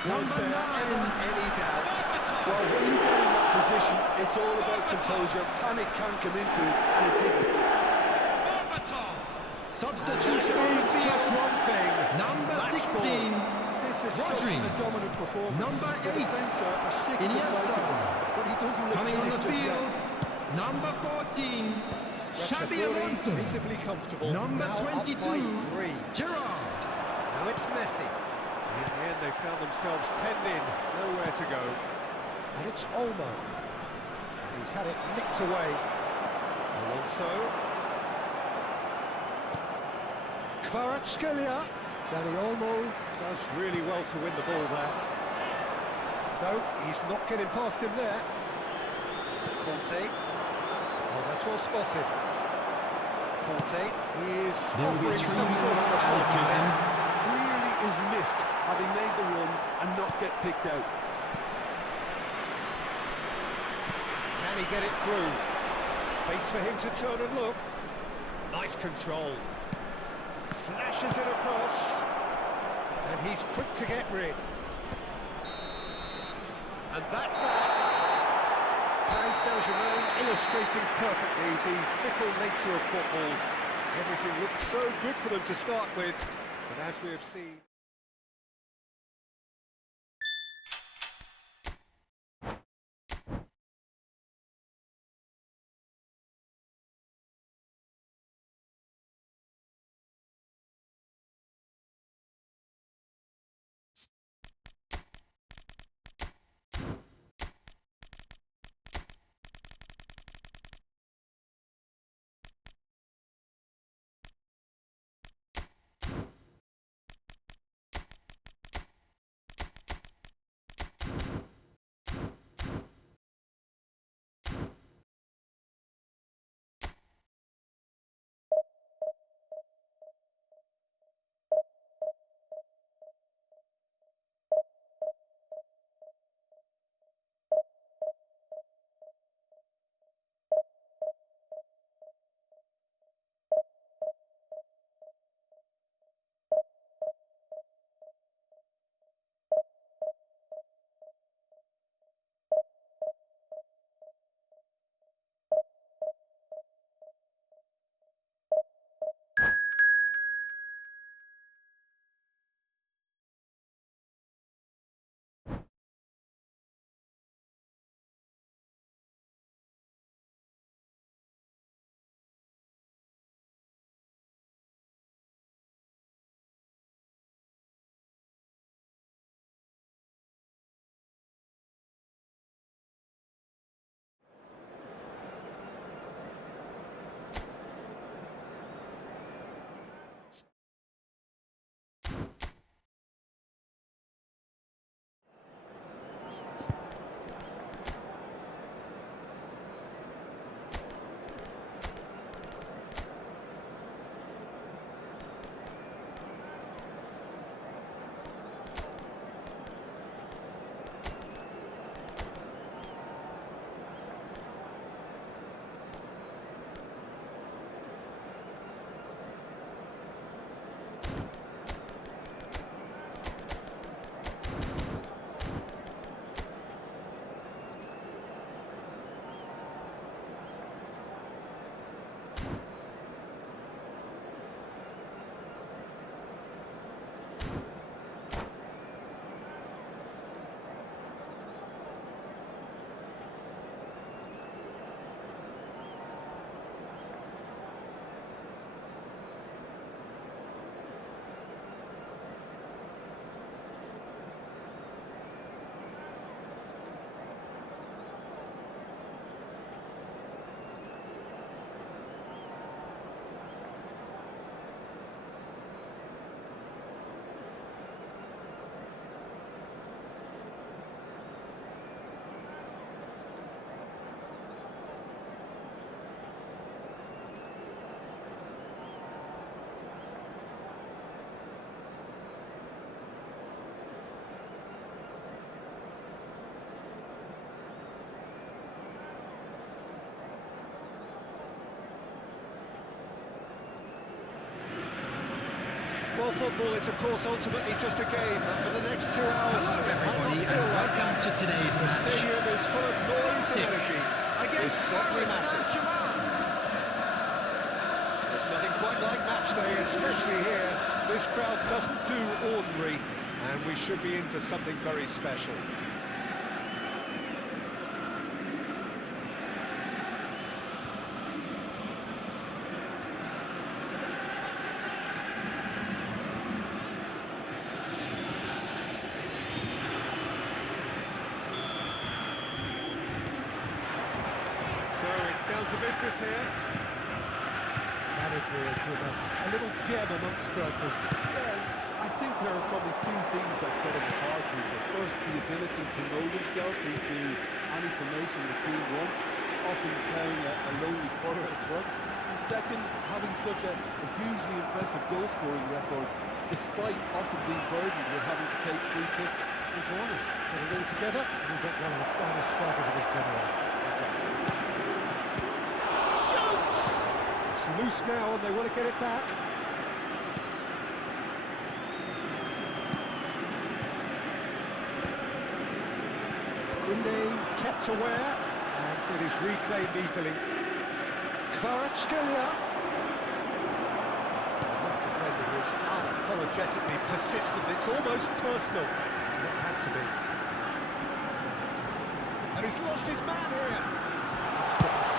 Was number there 9. ever any doubt? Well, when you get in that position, it's all about composure. Panic can come into it, and it didn't. Substitution That on the means field. just one thing. Number Match 16, ball. This is Rodri. such a dominant performance. Number The 8, defence are sick of the sight of him, Iniesta. but he doesn't look Coming on the finished just yet. field, number 14, Xabi Ratchaburi Alonso. visibly comfortable. Number Now up 22, by 3. Gerrard. Now it's Messi. In the end, they found themselves penned in, nowhere to go. And it's Olmo. And he's had it nicked away. Alonso. Kvaratskhelia. Danny Olmo does really well to win the ball there. No, he's not getting past him there. Conte. Oh, that's well spotted. Conte is There will be offering 3 some sort of minutes added to reply. them. Really is miffed having made the run and not get picked out. Can he get it through? Space for him to turn and look. Nice control. Flashes it across. And he's quick to get rid. And that's that. Paris Saint-Germain illustrating perfectly the fickle nature of football. Everything looked so good for them to start with, but as we have seen... Well, football is, of course, ultimately just a game, and for the next 2 hours, Hello, it might not everybody, feel and like welcome that. to today's The match. stadium is full of noise and Celtic energy. This against certainly Paris matters. Saint-Germain. There's nothing quite like match day, especially here. This crowd doesn't do ordinary, and we should be in for something very special. So it's down to business here. A little gem amongst strikers. Yeah, I think there are probably two things that set him apart, Peter. First, the ability to mould himself into any formation the team wants, often playing a lonely footer at front. And second, having such a hugely impressive goal-scoring record, despite often being burdened with having to take free kicks and corners. Put it all together, and we've got one of the finest strikers of his generation. Shoots! It's loose now, and they want to get it back. Kunde kept aware, and it is reclaimed easily. Kvaratskhelia. That defender was unapologetically persistent. It's almost personal. It had to be. And he's lost his man here. Scores!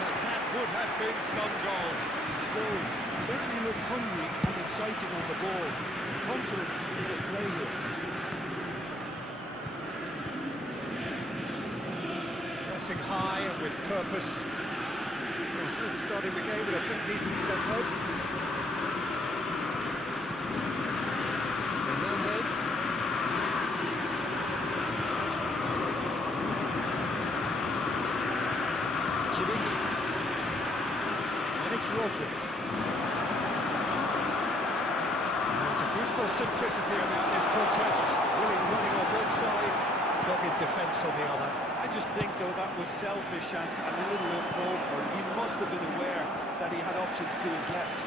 And that would have been some goal. Scores certainly looked hungry and exciting on the ball. Confidence is at play here. Pressing high and with purpose. Well, good starting the game with a pretty decent tempo. Hernandez. Kimmich. And it's Rodri. There's a beautiful simplicity about this contest. Willing running on one side, dogged defence on the other. I just think, though, that was selfish and a little uncalled for. He must have been aware that he had options to his left.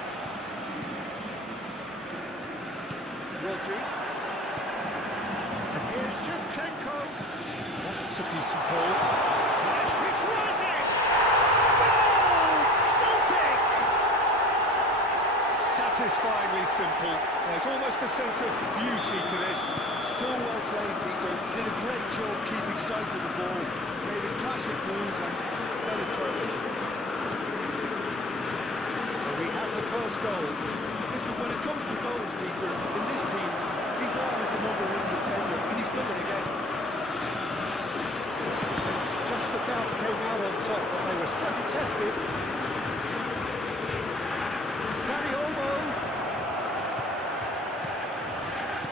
Rodri. And here's Shevchenko. That looks a decent ball. Flash, it's rising! Goal! Celtic! Satisfyingly simple. There's almost a sense of beauty to this. So well played, Peter. Did a great job keeping sight of the ball. Made a classic move and read it perfectly. So we have the first goal. Listen, when it comes to goals, Peter, in this team, he's always the #1 contender, and he's done it again. Defence just about came out on top, but they were certainly tested. Danny Olmo.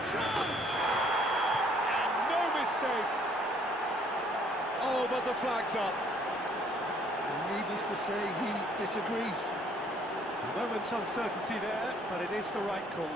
Chance! Well, the flag's up. And needless to say, he disagrees. A moment's uncertainty there, but it is the right call.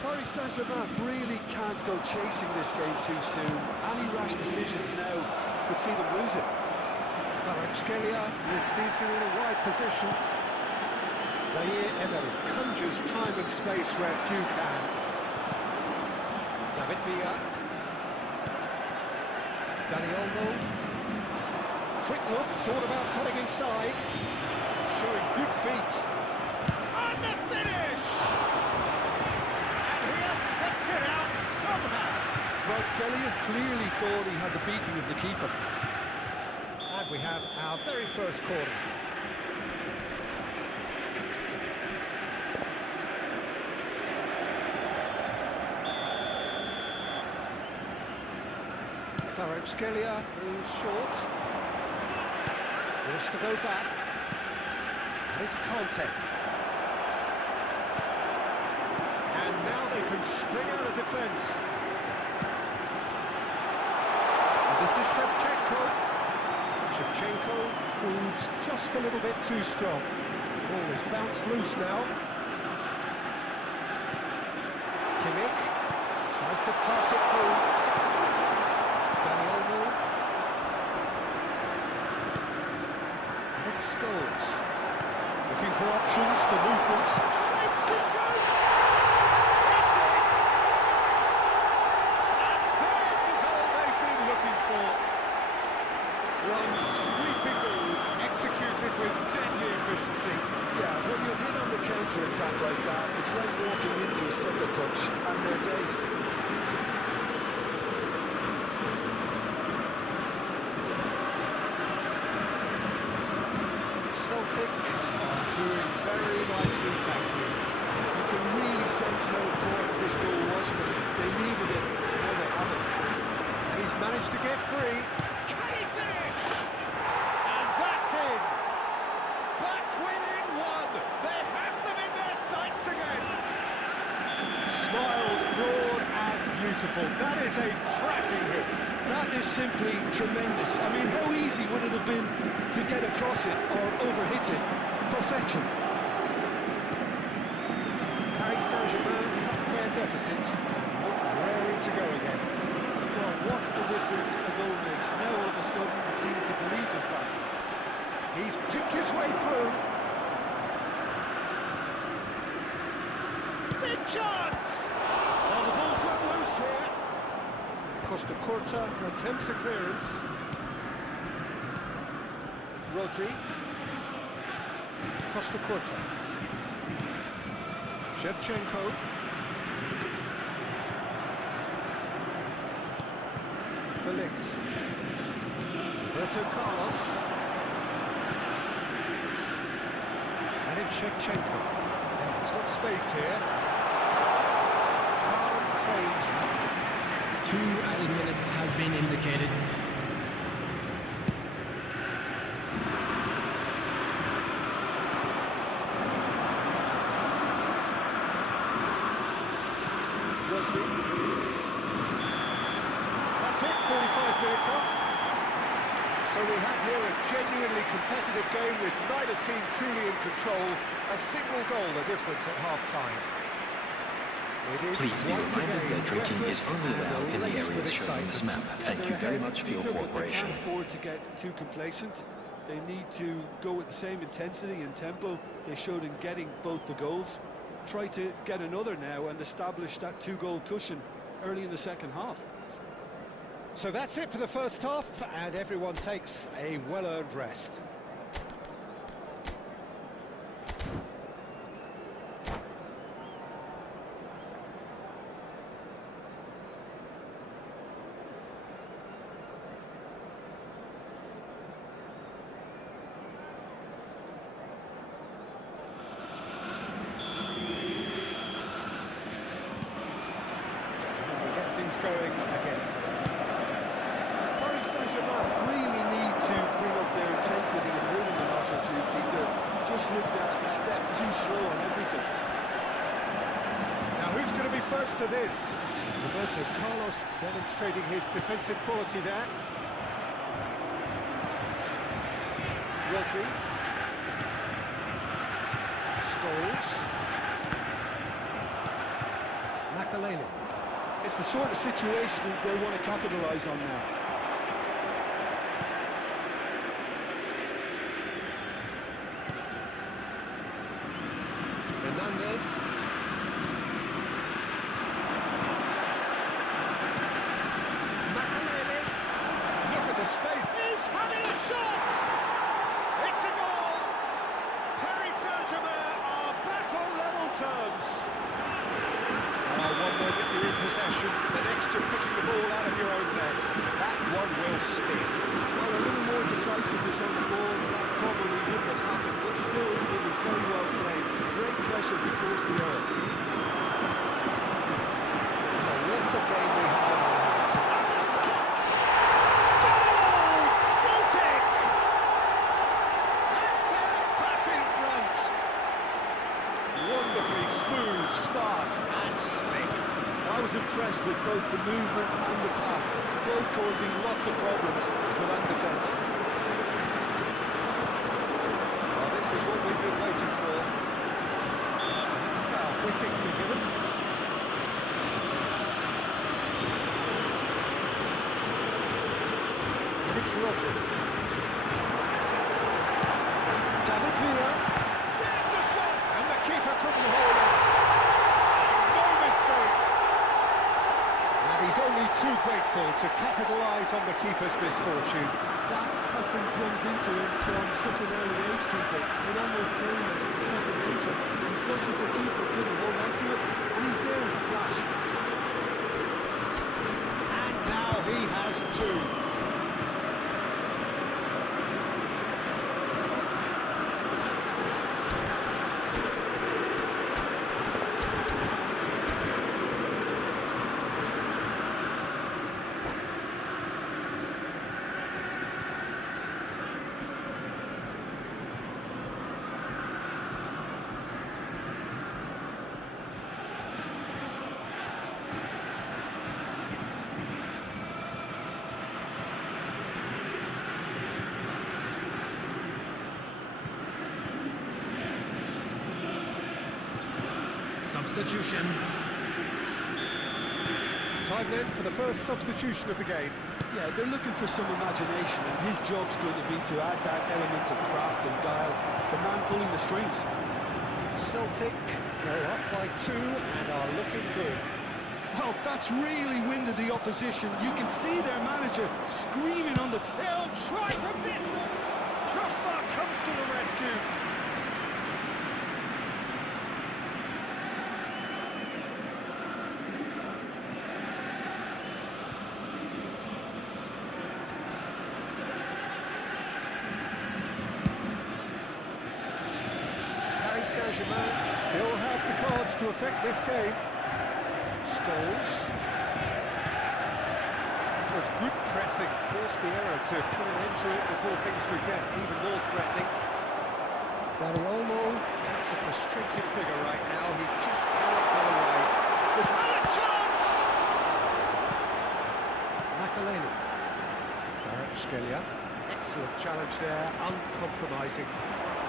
Paris Saint-Germain really can't go chasing this game too soon. Any rash decisions now could see them lose it. Kvaratskhelia receives it in a wide position. Zaire Emery conjures time and space where few can. David Villa. Dani Olmo. Quick look, thought about cutting inside. Showing good feet. And the finish! And he has kept it out somehow. Kvaratskhelia clearly thought he had the beating of the keeper. And we have our very first corner. Kvaratskhelia is short. Wants to go back. And it's Conte. And now they can spring out of defence. And this is Shevchenko. Shevchenko proves just a little bit too strong. Ball is bounced loose now. Kimmich tries to pass it through. Dani Olmo. And it's Scholes. Looking for options for movement. Saves to shoot! It's in! And there's the goal they've been looking for. One sweeping move, executed with deadly efficiency. Yeah, when you're hit on the counter-attack like that, it's like walking into a sucker punch and they're dazed. Celtic are doing very nicely, thank you. You can really sense how important this goal was for them. They needed it, now they have it. And he's managed to get free. Can he finish? And that's in. Back within one. They have them in their sights again. Smiles broad and beautiful. That is a cracking hit. That is simply tremendous. I mean, how easy would it have been to get across it or overhit it? Perfection. Paris Saint-Germain cut their deficits and look raring to go again. Well, what a difference a goal makes. Now all of a sudden it seems the belief is back. He's picked his way through. Big chance! Now the ball's run loose here. Costa Curta attempts a clearance. Rodri. Costa Curta. Shevchenko. BLITZ. Roberto Carlos. And it's Shevchenko. Now he's got space here. Calm claims up. 2 added minutes has been indicated. Rodri. That's it, 45 minutes up. So we have here a genuinely competitive game with neither team truly in control. A single goal the difference at half-time. It is Please be once reminded again that drinking is breathless only and allowed in the laced with areas shown on this map. excitement. Thank you very much for your Peter, but they cooperation. can't afford to get too complacent. They need to go with the same intensity and tempo they showed in getting both the goals. Try to get another now and establish that 2-goal cushion early in the second half. So that's it for the first half, and everyone takes a well-earned rest. And we get things going again. Paris Saint-Germain really need to bring up their intensity and rhythm a notch or two, Peter. Just looked a step too slow on everything. Now who's going to be first to this? Roberto Carlos demonstrating his defensive quality there. Rodri. Scholes. Makalele. It's the sort of situation that they'll want to capitalise on now. Hernandez. Makalele. Look at the space. He's having a shot! It's a goal! Paris Saint-Germain are back on level terms. One moment you're in possession, the next you're picking the ball out of your own net. That one will spin. Well, a little more decisiveness on the ball, and that probably wouldn't have happened, but still, it was very well played. Great pressure to force the error. Oh, what a game we have on our hands. And the shots! Goal! Celtic! And they're back in front. Wonderfully smooth, smart and slick. I was impressed with both the movement and the pass, both causing lots of problems for that defence. Well, this is what we've been waiting for. And that's a foul. Free kick's been given. And it's Rodri. David Villa. There's the shot! And the keeper couldn't hold it. No mistake. And he's only too grateful to capitalise on the keeper's misfortune. That has been drummed into him from such an early age, Peter. It almost came as second nature. He such as the keeper couldn't hold on to it, and he's there in a flash. And now he has two. Substitution. Time then for the first substitution of the game. Yeah, they're looking for some imagination, and his job's going to be to add that element of craft and guile, the man pulling the strings. Celtic go up by 2 and are looking good. Well, that's really winded the opposition. You can see their manager screaming on the... He'll try from distance. Crossbar comes to the rescue. Paris Saint-Germain still have the cards to affect this game. Scholes. It was good pressing, forced the error to put an end to it before things could get even more threatening. Dani Olmo cuts a frustrated figure right now, he just cannot get away. And a chance! Makalele. Kvaratskhelia. Excellent challenge there, uncompromising.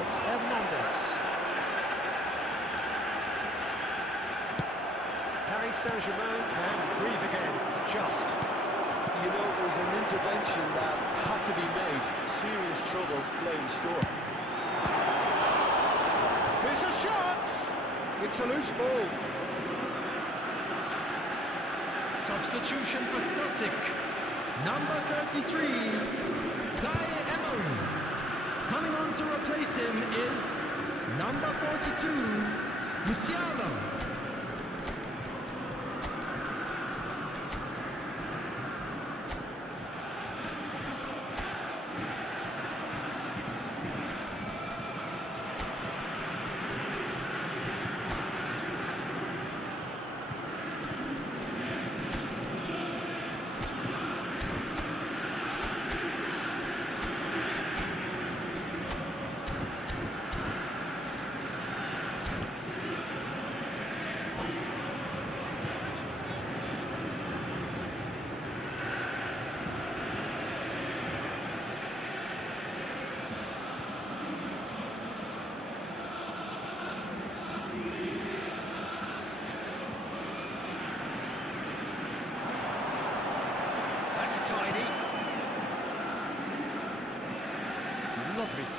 It's Hernandez. Paris Saint-Germain can breathe again, just. You know, it was an intervention that had to be made. Serious trouble lay in store. Here's a shot! It's a loose ball. Substitution for Celtic. Number 33, Zaire Emery. Coming on to replace him is number 42, Musiala.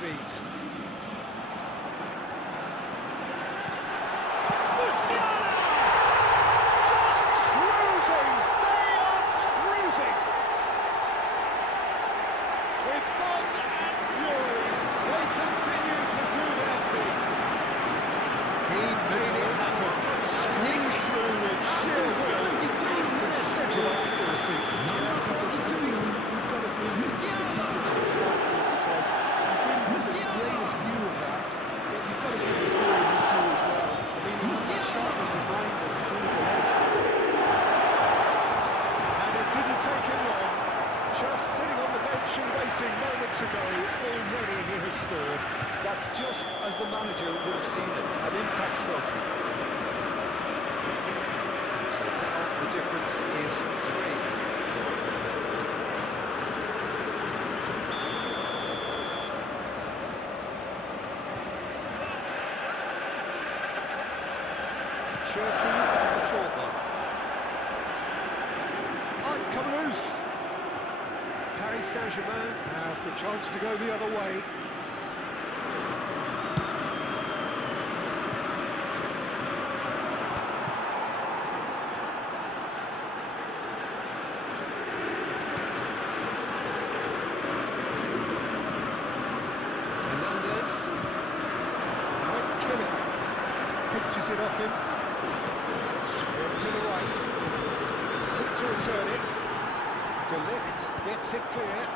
feet. Musiala! Just cruising! They are cruising! With fun and fury, they continue to do their thing. He made it happen. Squeezed through with sheer will and considerable accuracy. Number 42. You've got to give him some slack here because he didn't have the greatest view of that, but you've got to give the score his due as well. I mean, he had that sharpness of mind and clinical edge. And it didn't take him long. Just sitting on the bench and waiting moments ago, already he has scored. That's just as the manager would have seen it, an impact sub. So now the difference is 3. Cherky with the short one. Oh, it's come loose. Paris Saint-Germain have the chance to go the other way. Hernandez. Now it's Kimmich. Pitches it off him. Sprint to the right. He's quick to return it. De Ligt gets it clear.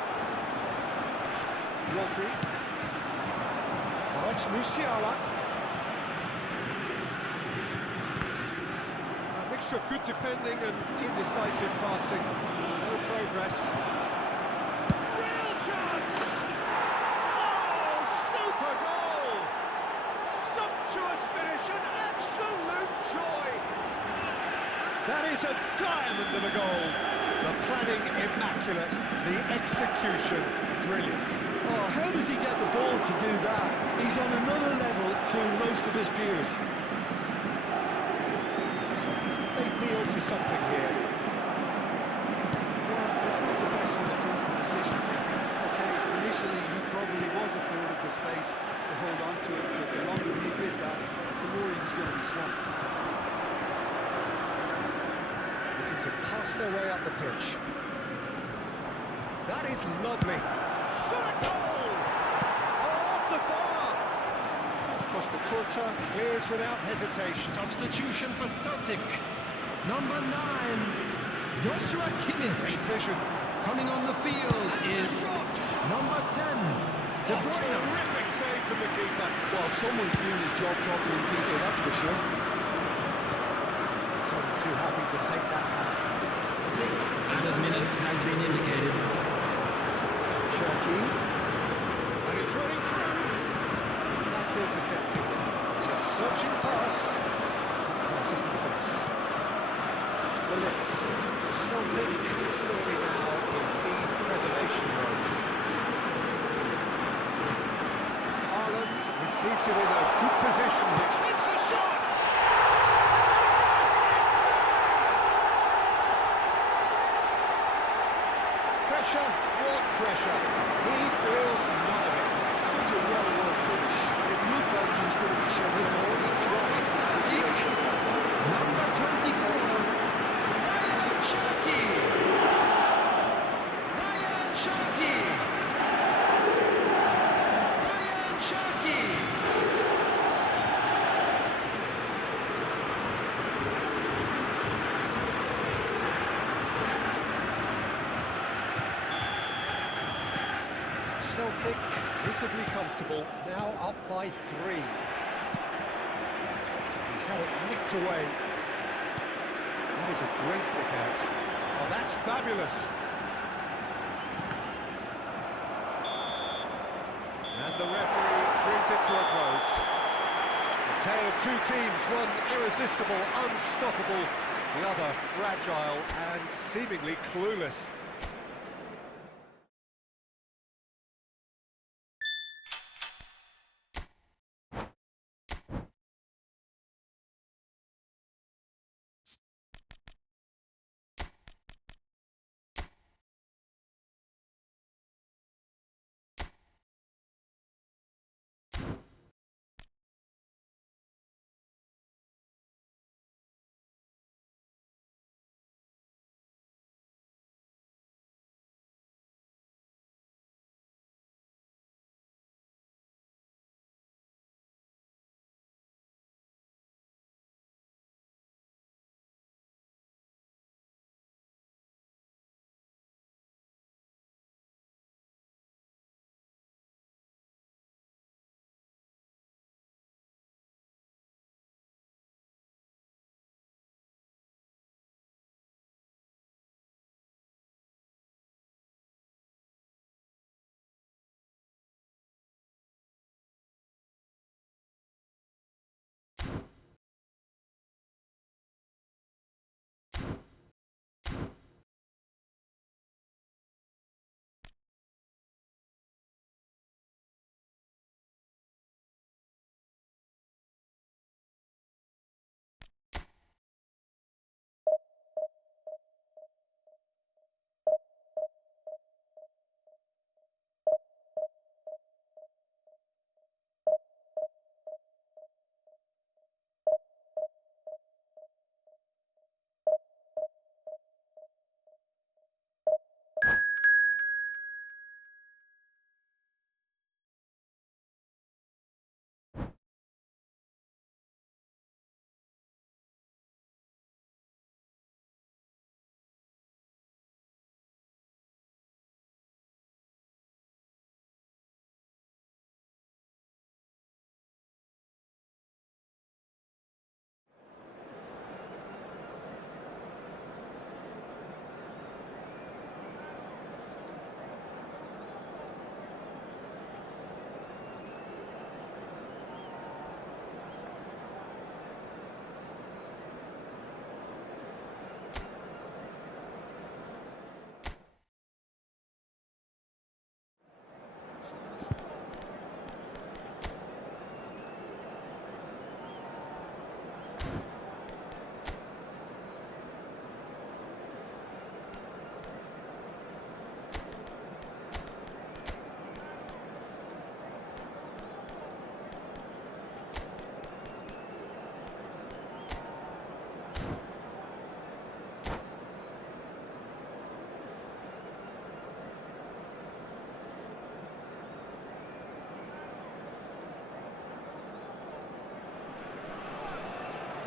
Rodri. Now it's Musiala. A mixture of good defending and indecisive passing. No progress. Real chance! Oh, super goal! Sumptuous finish, an absolute joy! That is a diamond of a goal. The planning immaculate, the execution brilliant. Oh, how does he get the ball to do that? He's on another level to most of his peers. So could they be onto something here? Well, it's not the best when it comes to decision making. Okay, initially he probably was afforded the space to hold on to it, but the longer he did that, the more he was going to be swamped. Looking to pass their way up the pitch. That is lovely. Shot a goal! Oh, off the bar! Costa Curta clears without hesitation. Substitution for Celtic. Number 9. Joshua Kimmich. Great vision. Coming on the field is Shot! number 10. De Oh, Bruyne. terrific save from the keeper. Well, someone's doing his job properly, PJ, that's for sure. So too happy to take that back. 6 added minutes has been indicated. Cherky. And it's running through. Nicely intercepted. It's a searching pass. That pass isn't the best. De Ligt. Celtic clearly now in lead preservation mode. Haaland receives it in a good position. It hits a shot! Sits there! Pressure, what pressure? He feels none of it. Such a well-worked finish. It looked like he was going to be shoveling more. He thrives in situations like that. Number 24. Ryan Cherky. Ryan Cherky. Ryan Cherky. Celtic visibly comfortable, now up by 3. He's had it nicked away. That is a great pick out. Oh, that's fabulous. And the referee brings it to a close. A tale of two teams, one irresistible, unstoppable, the other fragile and seemingly clueless.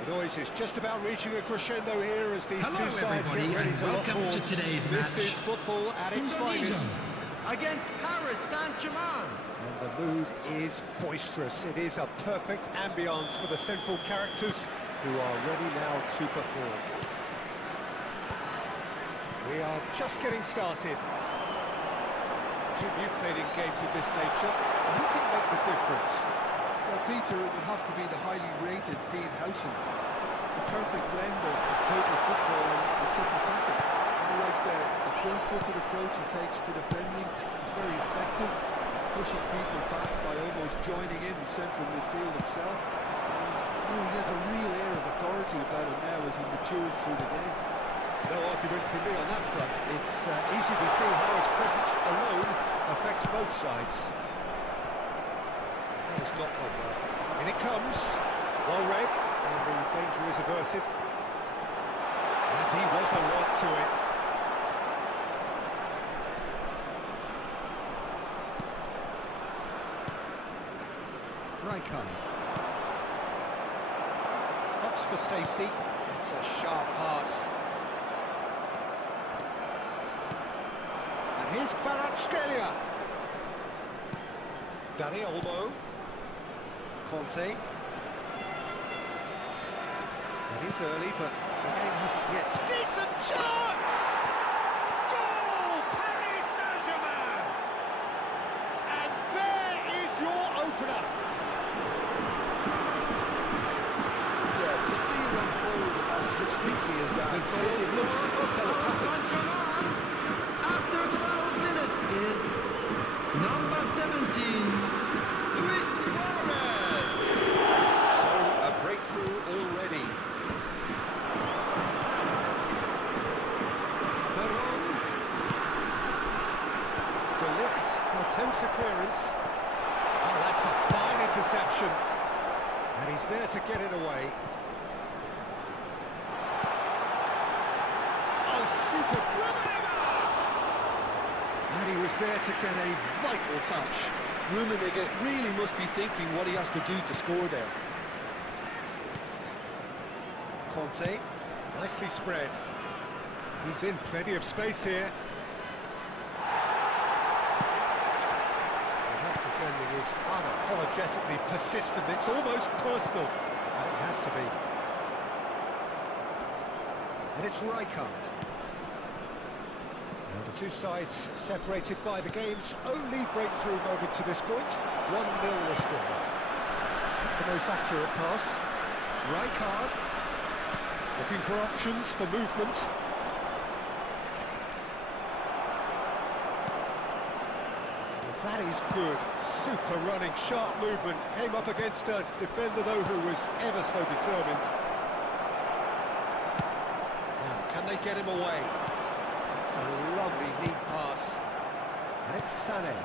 The noise is just about reaching a crescendo here as these Hello two sides everybody get ready and to lock welcome to horns. today's This match. is football at its Indonesia finest. against Paris Saint-Germain. And the mood is boisterous. It is a perfect ambience for the central characters who are ready now to perform. We are just getting started. Jim, you've played in games of this nature. Who can make the difference? Well, Peter, it would have to be the highly rated Dean Howson. The perfect blend of total football and tiki-taka. I like the front-footed approach he takes to defending. He's very effective, pushing people back by almost joining in central midfield himself. And he has a real air of authority about him now as he matures through the game. No argument from me on that front. It's easy to see how his presence alone affects both sides. That is not gone well. In it comes. Well read, and the danger is averted. And he was alert to it. Rijkaard. Opts for safety. It's a sharp pass. And here's Kvaratskhelia. Dani Olmo. Conte. It is early, but the game hasn't yet. Decent chance! Goal! Paris Saint-Germain! And there is your opener. Yeah, to see it unfold as succinctly as that, it looks telepathic. Saint-Germain, after 12 minutes, is number 17, Luis Suarez. So, a breakthrough already. De Ligt attempts a clearance. Oh, that's a fine interception. And he's there to get it away. Oh, super. And he was there to get a vital touch. Rummenigge really must be thinking what he has to do to score there. Conte, nicely spread. He's in plenty of space here. That defending is unapologetically persistent. It's almost personal. And it had to be. And it's Rijkaard. Now the two sides separated by the game's only breakthrough moment to this point. 1-0 the score. Not the most accurate pass. Rijkaard. Looking for options for movement. That is good. Super running, sharp movement. Came up against a defender, though, who was ever so determined. Now, can they get him away? It's a lovely, neat pass. And it's Sané.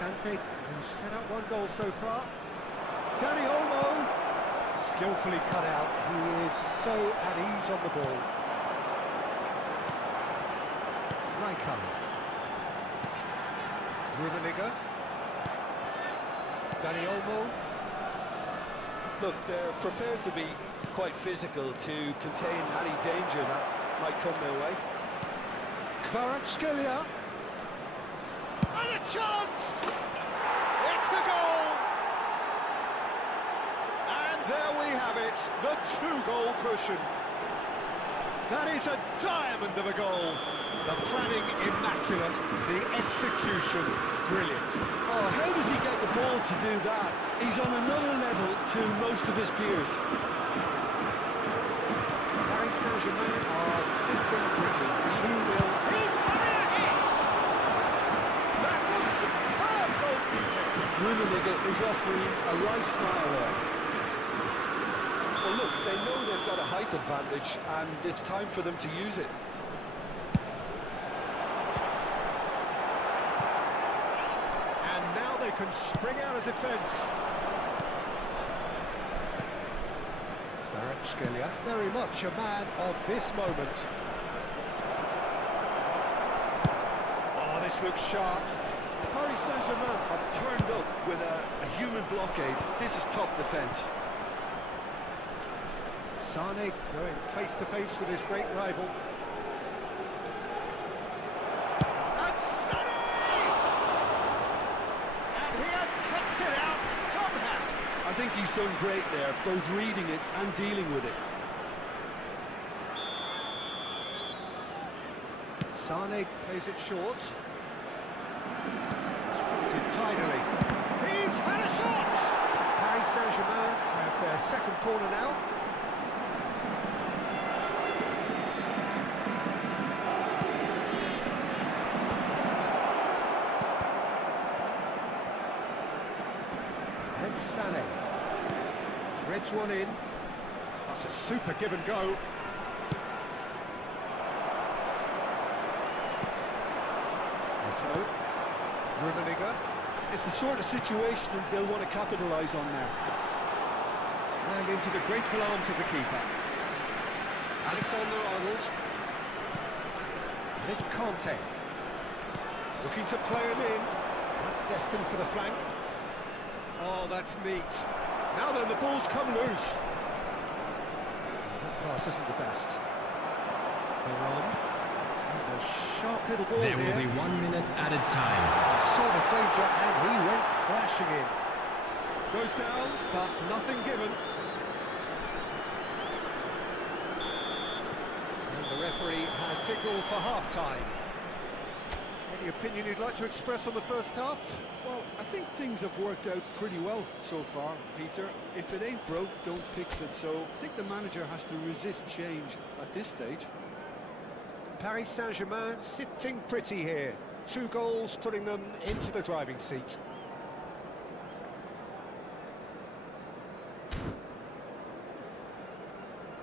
Kante, who's set up one goal so far. Dani Olmo. Skillfully cut out. He is so at ease on the ball. Rijkaard. Rummenigge. Dani Olmo. Look, they're prepared to be quite physical to contain any danger that might come their way. Kvaratskhelia. And a chance! It's a goal! And there we have it, the two-goal cushion. That is a diamond of a goal. The planning immaculate, the execution brilliant. Oh, how does he get the ball to do that? He's on another level to most of his peers. Paris Saint-Germain are sitting pretty. 2-0. He's having a hit! That was superb Rummenigge is offering a wry smile there. Well, look, they know they've got a height advantage, and it's time for them to use it. And now they can spring out of defence. Kvaratskhelia, very much a man of this moment. Oh, this looks sharp. Paris Saint-Germain have turned up with a human blockade. This is top defence. Sane going face-to-face with his great rival. And Sane! And he has kept it out somehow. I think he's done great there, both reading it and dealing with it. Sane plays it short. Scripted tidily. He's had a shot! Paris Saint-Germain have their second corner now. And it's Sane. Threads one in. That's a super give and go. Eto'o. Rummenigge. It's the sort of situation they'll want to capitalise on now. And into the grateful arms of the keeper. Alexander-Arnold. And it's Conte. Looking to play him in. That's destined for the flank. Oh, that's neat. Now then, the ball's come loose. That pass isn't the best. There's a sharp little ball There here. will be 1 minute added time. Saw the danger and he went crashing in. Goes down, but nothing given. And the referee has signalled for half-time. Any opinion you'd like to express on the first half? Well, I think things have worked out pretty well so far, Peter. If it ain't broke, don't fix it. So I think the manager has to resist change at this stage. Paris Saint-Germain sitting pretty here. 2 goals putting them into the driving seat.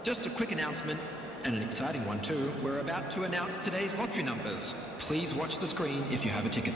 Just a quick announcement, and an exciting one too. We're about to announce today's lottery numbers. Please watch the screen if you have a ticket.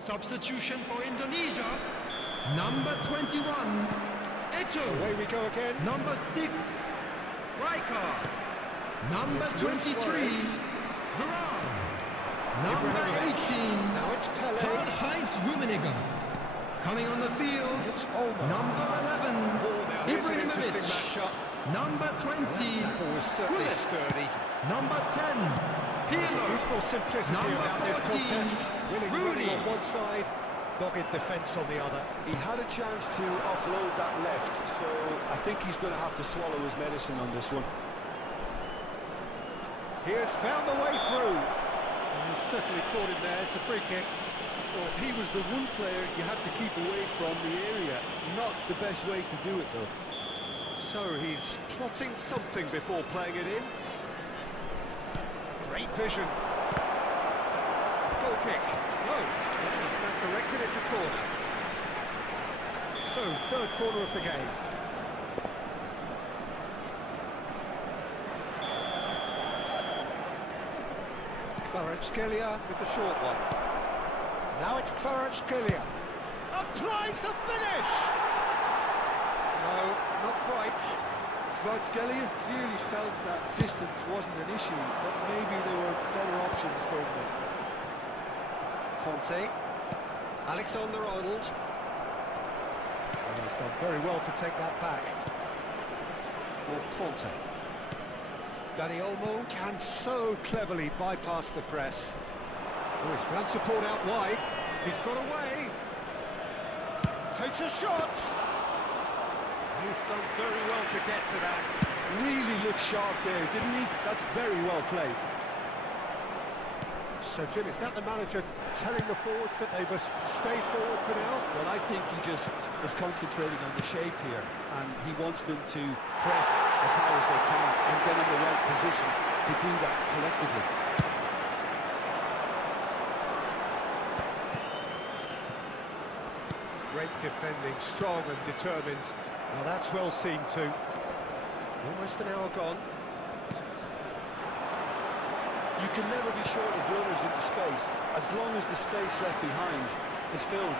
Substitution for Indonesia. Number 21, Eto'o. Away we go again. Number 6, Riker. Number It's Luis 23, Suarez. Varane. Number Ibrahimovic. 18, Now it's Pele. Karl-Heinz Rummenigge. Coming on the field, It's Olmo. number 11, Oh, now here's an interesting Ibrahimovic. matchup. Number 20, That tackle was certainly BLITZ. sturdy. Number 10, There's a Pirlo. beautiful simplicity Number about this 14, contest. Willing Rooney. running on one side, dogged defence on the other. He had a chance to offload that left, so I think he's going to have to swallow his medicine on this one. He has found the way through. And he's certainly caught him there. It's a free kick. Well, he was the one player you had to keep away from the area. Not the best way to do it, though. So he's plotting something before playing it in. Great vision. Goal kick. No. It's not corrected, it's a corner. So, third corner of the game. Kvaratskhelia with the short one. Now it's Kvaratskhelia. Applies the finish! No, not quite. Kvaratskhelia clearly felt that distance wasn't an issue, but maybe there were better options for him there. Conte. Alexander-Arnold. He's done very well to take that back. For Conte. Dani Olmo can so cleverly bypass the press. Oh, he's found support out wide. He's got away. Takes a shot. He's done very well to get to that. Really looked sharp there, didn't he? That's very well played. So, Jim, is that the manager telling the forwards that they must stay forward for now? Well, I think he just is concentrating on the shape here, and he wants them to press as high as they can and get in the right position to do that collectively. Great defending, strong and determined. Now that's well seen too. Almost an hour gone. You can never be short of runners into space, as long as the space left behind is filled.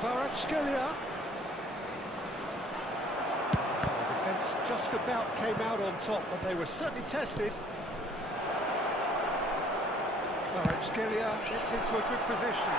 Kvaratskhelia. The defence just about came out on top, but they were certainly tested. Kvaratskhelia gets into a good position.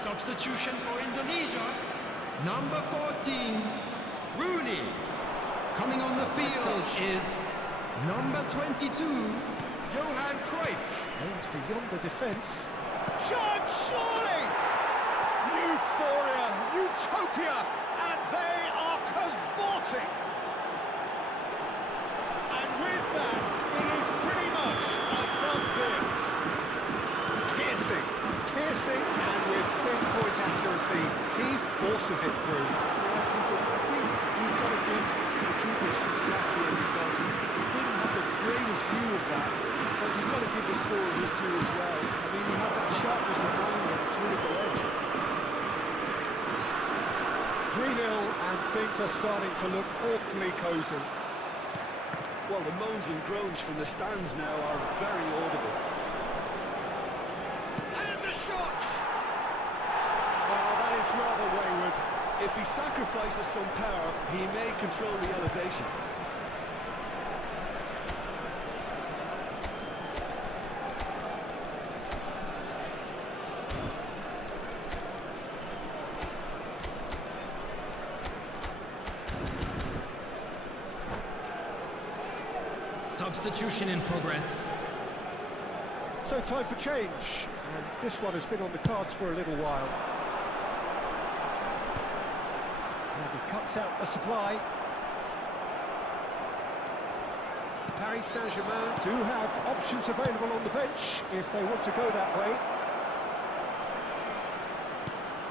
Substitution for Indonesia, number 14, Rooney. Coming on the field is number 22, Johan Cruyff. Aims beyond the defence. Shot, surely! Euphoria, utopia, and they are cavorting. And with that, it is pretty much a done deal. Piercing, and with pinpoint accuracy, he forces it through. I think we've got to give the keeper some slack here, because he didn't have the greatest view of that, but you've got to give the scorer his due as well. I mean, he had that sharpness of mind and clinical edge. 3-0, and things are starting to look awfully cosy. Well, the moans and groans from the stands now are very audible. Well, that is rather wayward. If he sacrifices some power, he may control the elevation. Substitution in progress. So time for change, and this one has been on the cards for a little while. And he cuts out the supply. Paris Saint-Germain do have options available on the bench if they want to go that way.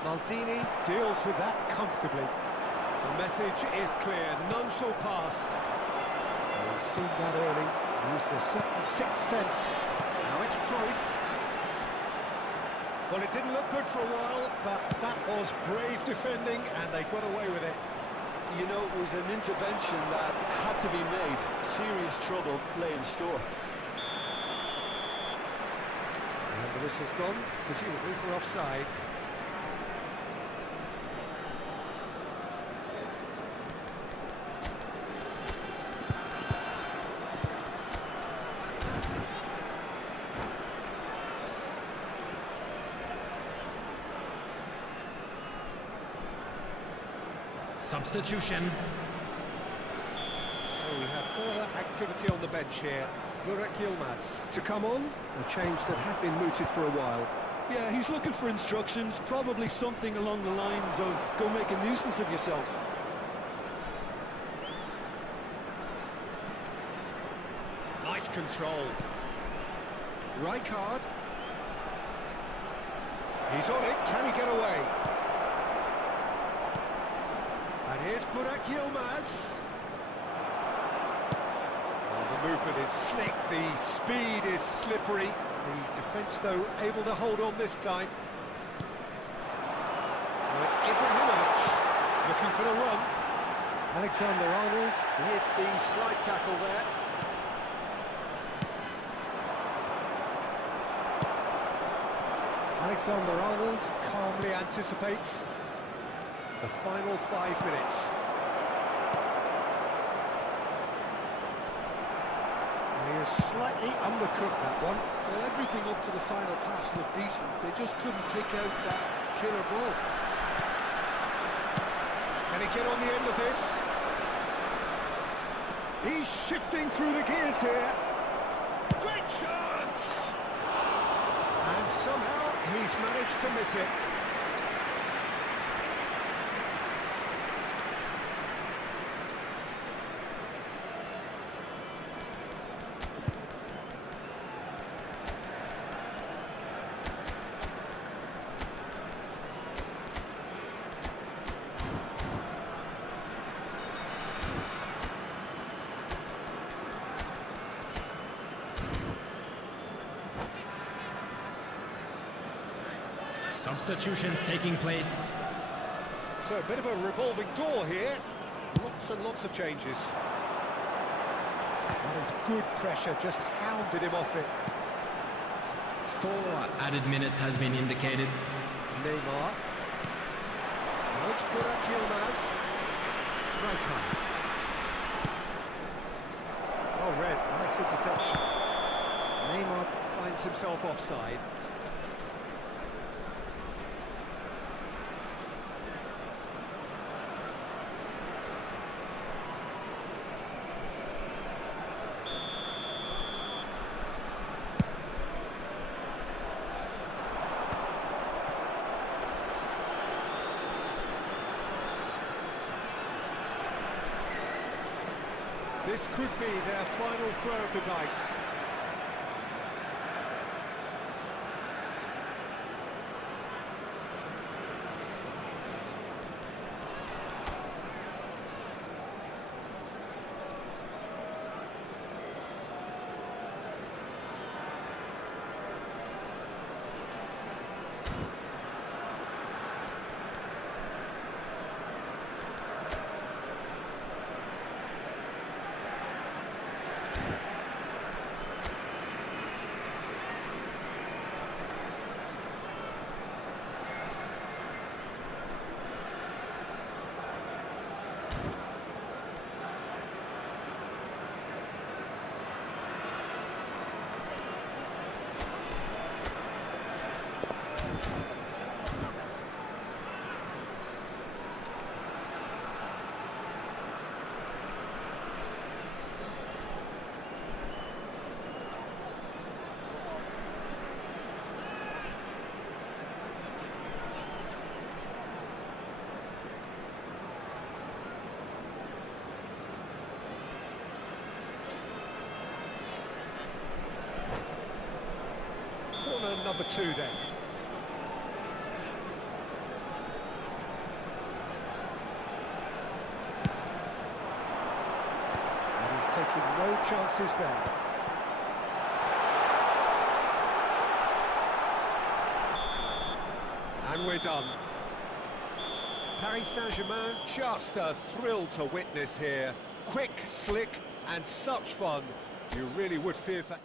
Maldini deals with that comfortably. The message is clear, none shall pass. He's seen that early, used a certain sixth sense. Now it's Cruyff. Well, it didn't look good for a while, but that was brave defending, and they got away with it. You know, it was an intervention that had to be made. Serious trouble lay in store. And the whistle's gone, presumably for offside. Substitution. So we have further activity on the bench here. Burak Yilmaz to come on, a change that had been mooted for a while. Yeah, he's looking for instructions, probably something along the lines of, go make a nuisance of yourself. Nice control. Rijkaard. He's on it, can he get away? Here's Burak Yilmaz. Oh, the movement is slick, the speed is slippery. The defence, though, able to hold on this time. Oh, it's Ibrahimovic looking for the run. Alexander-Arnold hit the slide tackle there. Alexander-Arnold calmly anticipates the final 5 minutes. He has slightly undercooked that one. Well, everything up to the final pass looked decent. They just couldn't pick out that killer ball. Can he get on the end of this? He's shifting through the gears here. Great chance! And somehow he's managed to miss it. Substitutions taking place. So a bit of a revolving door here. Lots and lots of changes. That is good pressure, just hounded him off it. 4 added minutes has been indicated. Neymar. Now it's Burak Yilmaz. Right. Oh, red. Nice interception. Neymar finds himself offside. This could be their final throw of the dice. Corner number 2 then. And he's taking no chances there. And we're done. Paris Saint-Germain, just a thrill to witness here. Quick, slick, and such fun. You really would fear for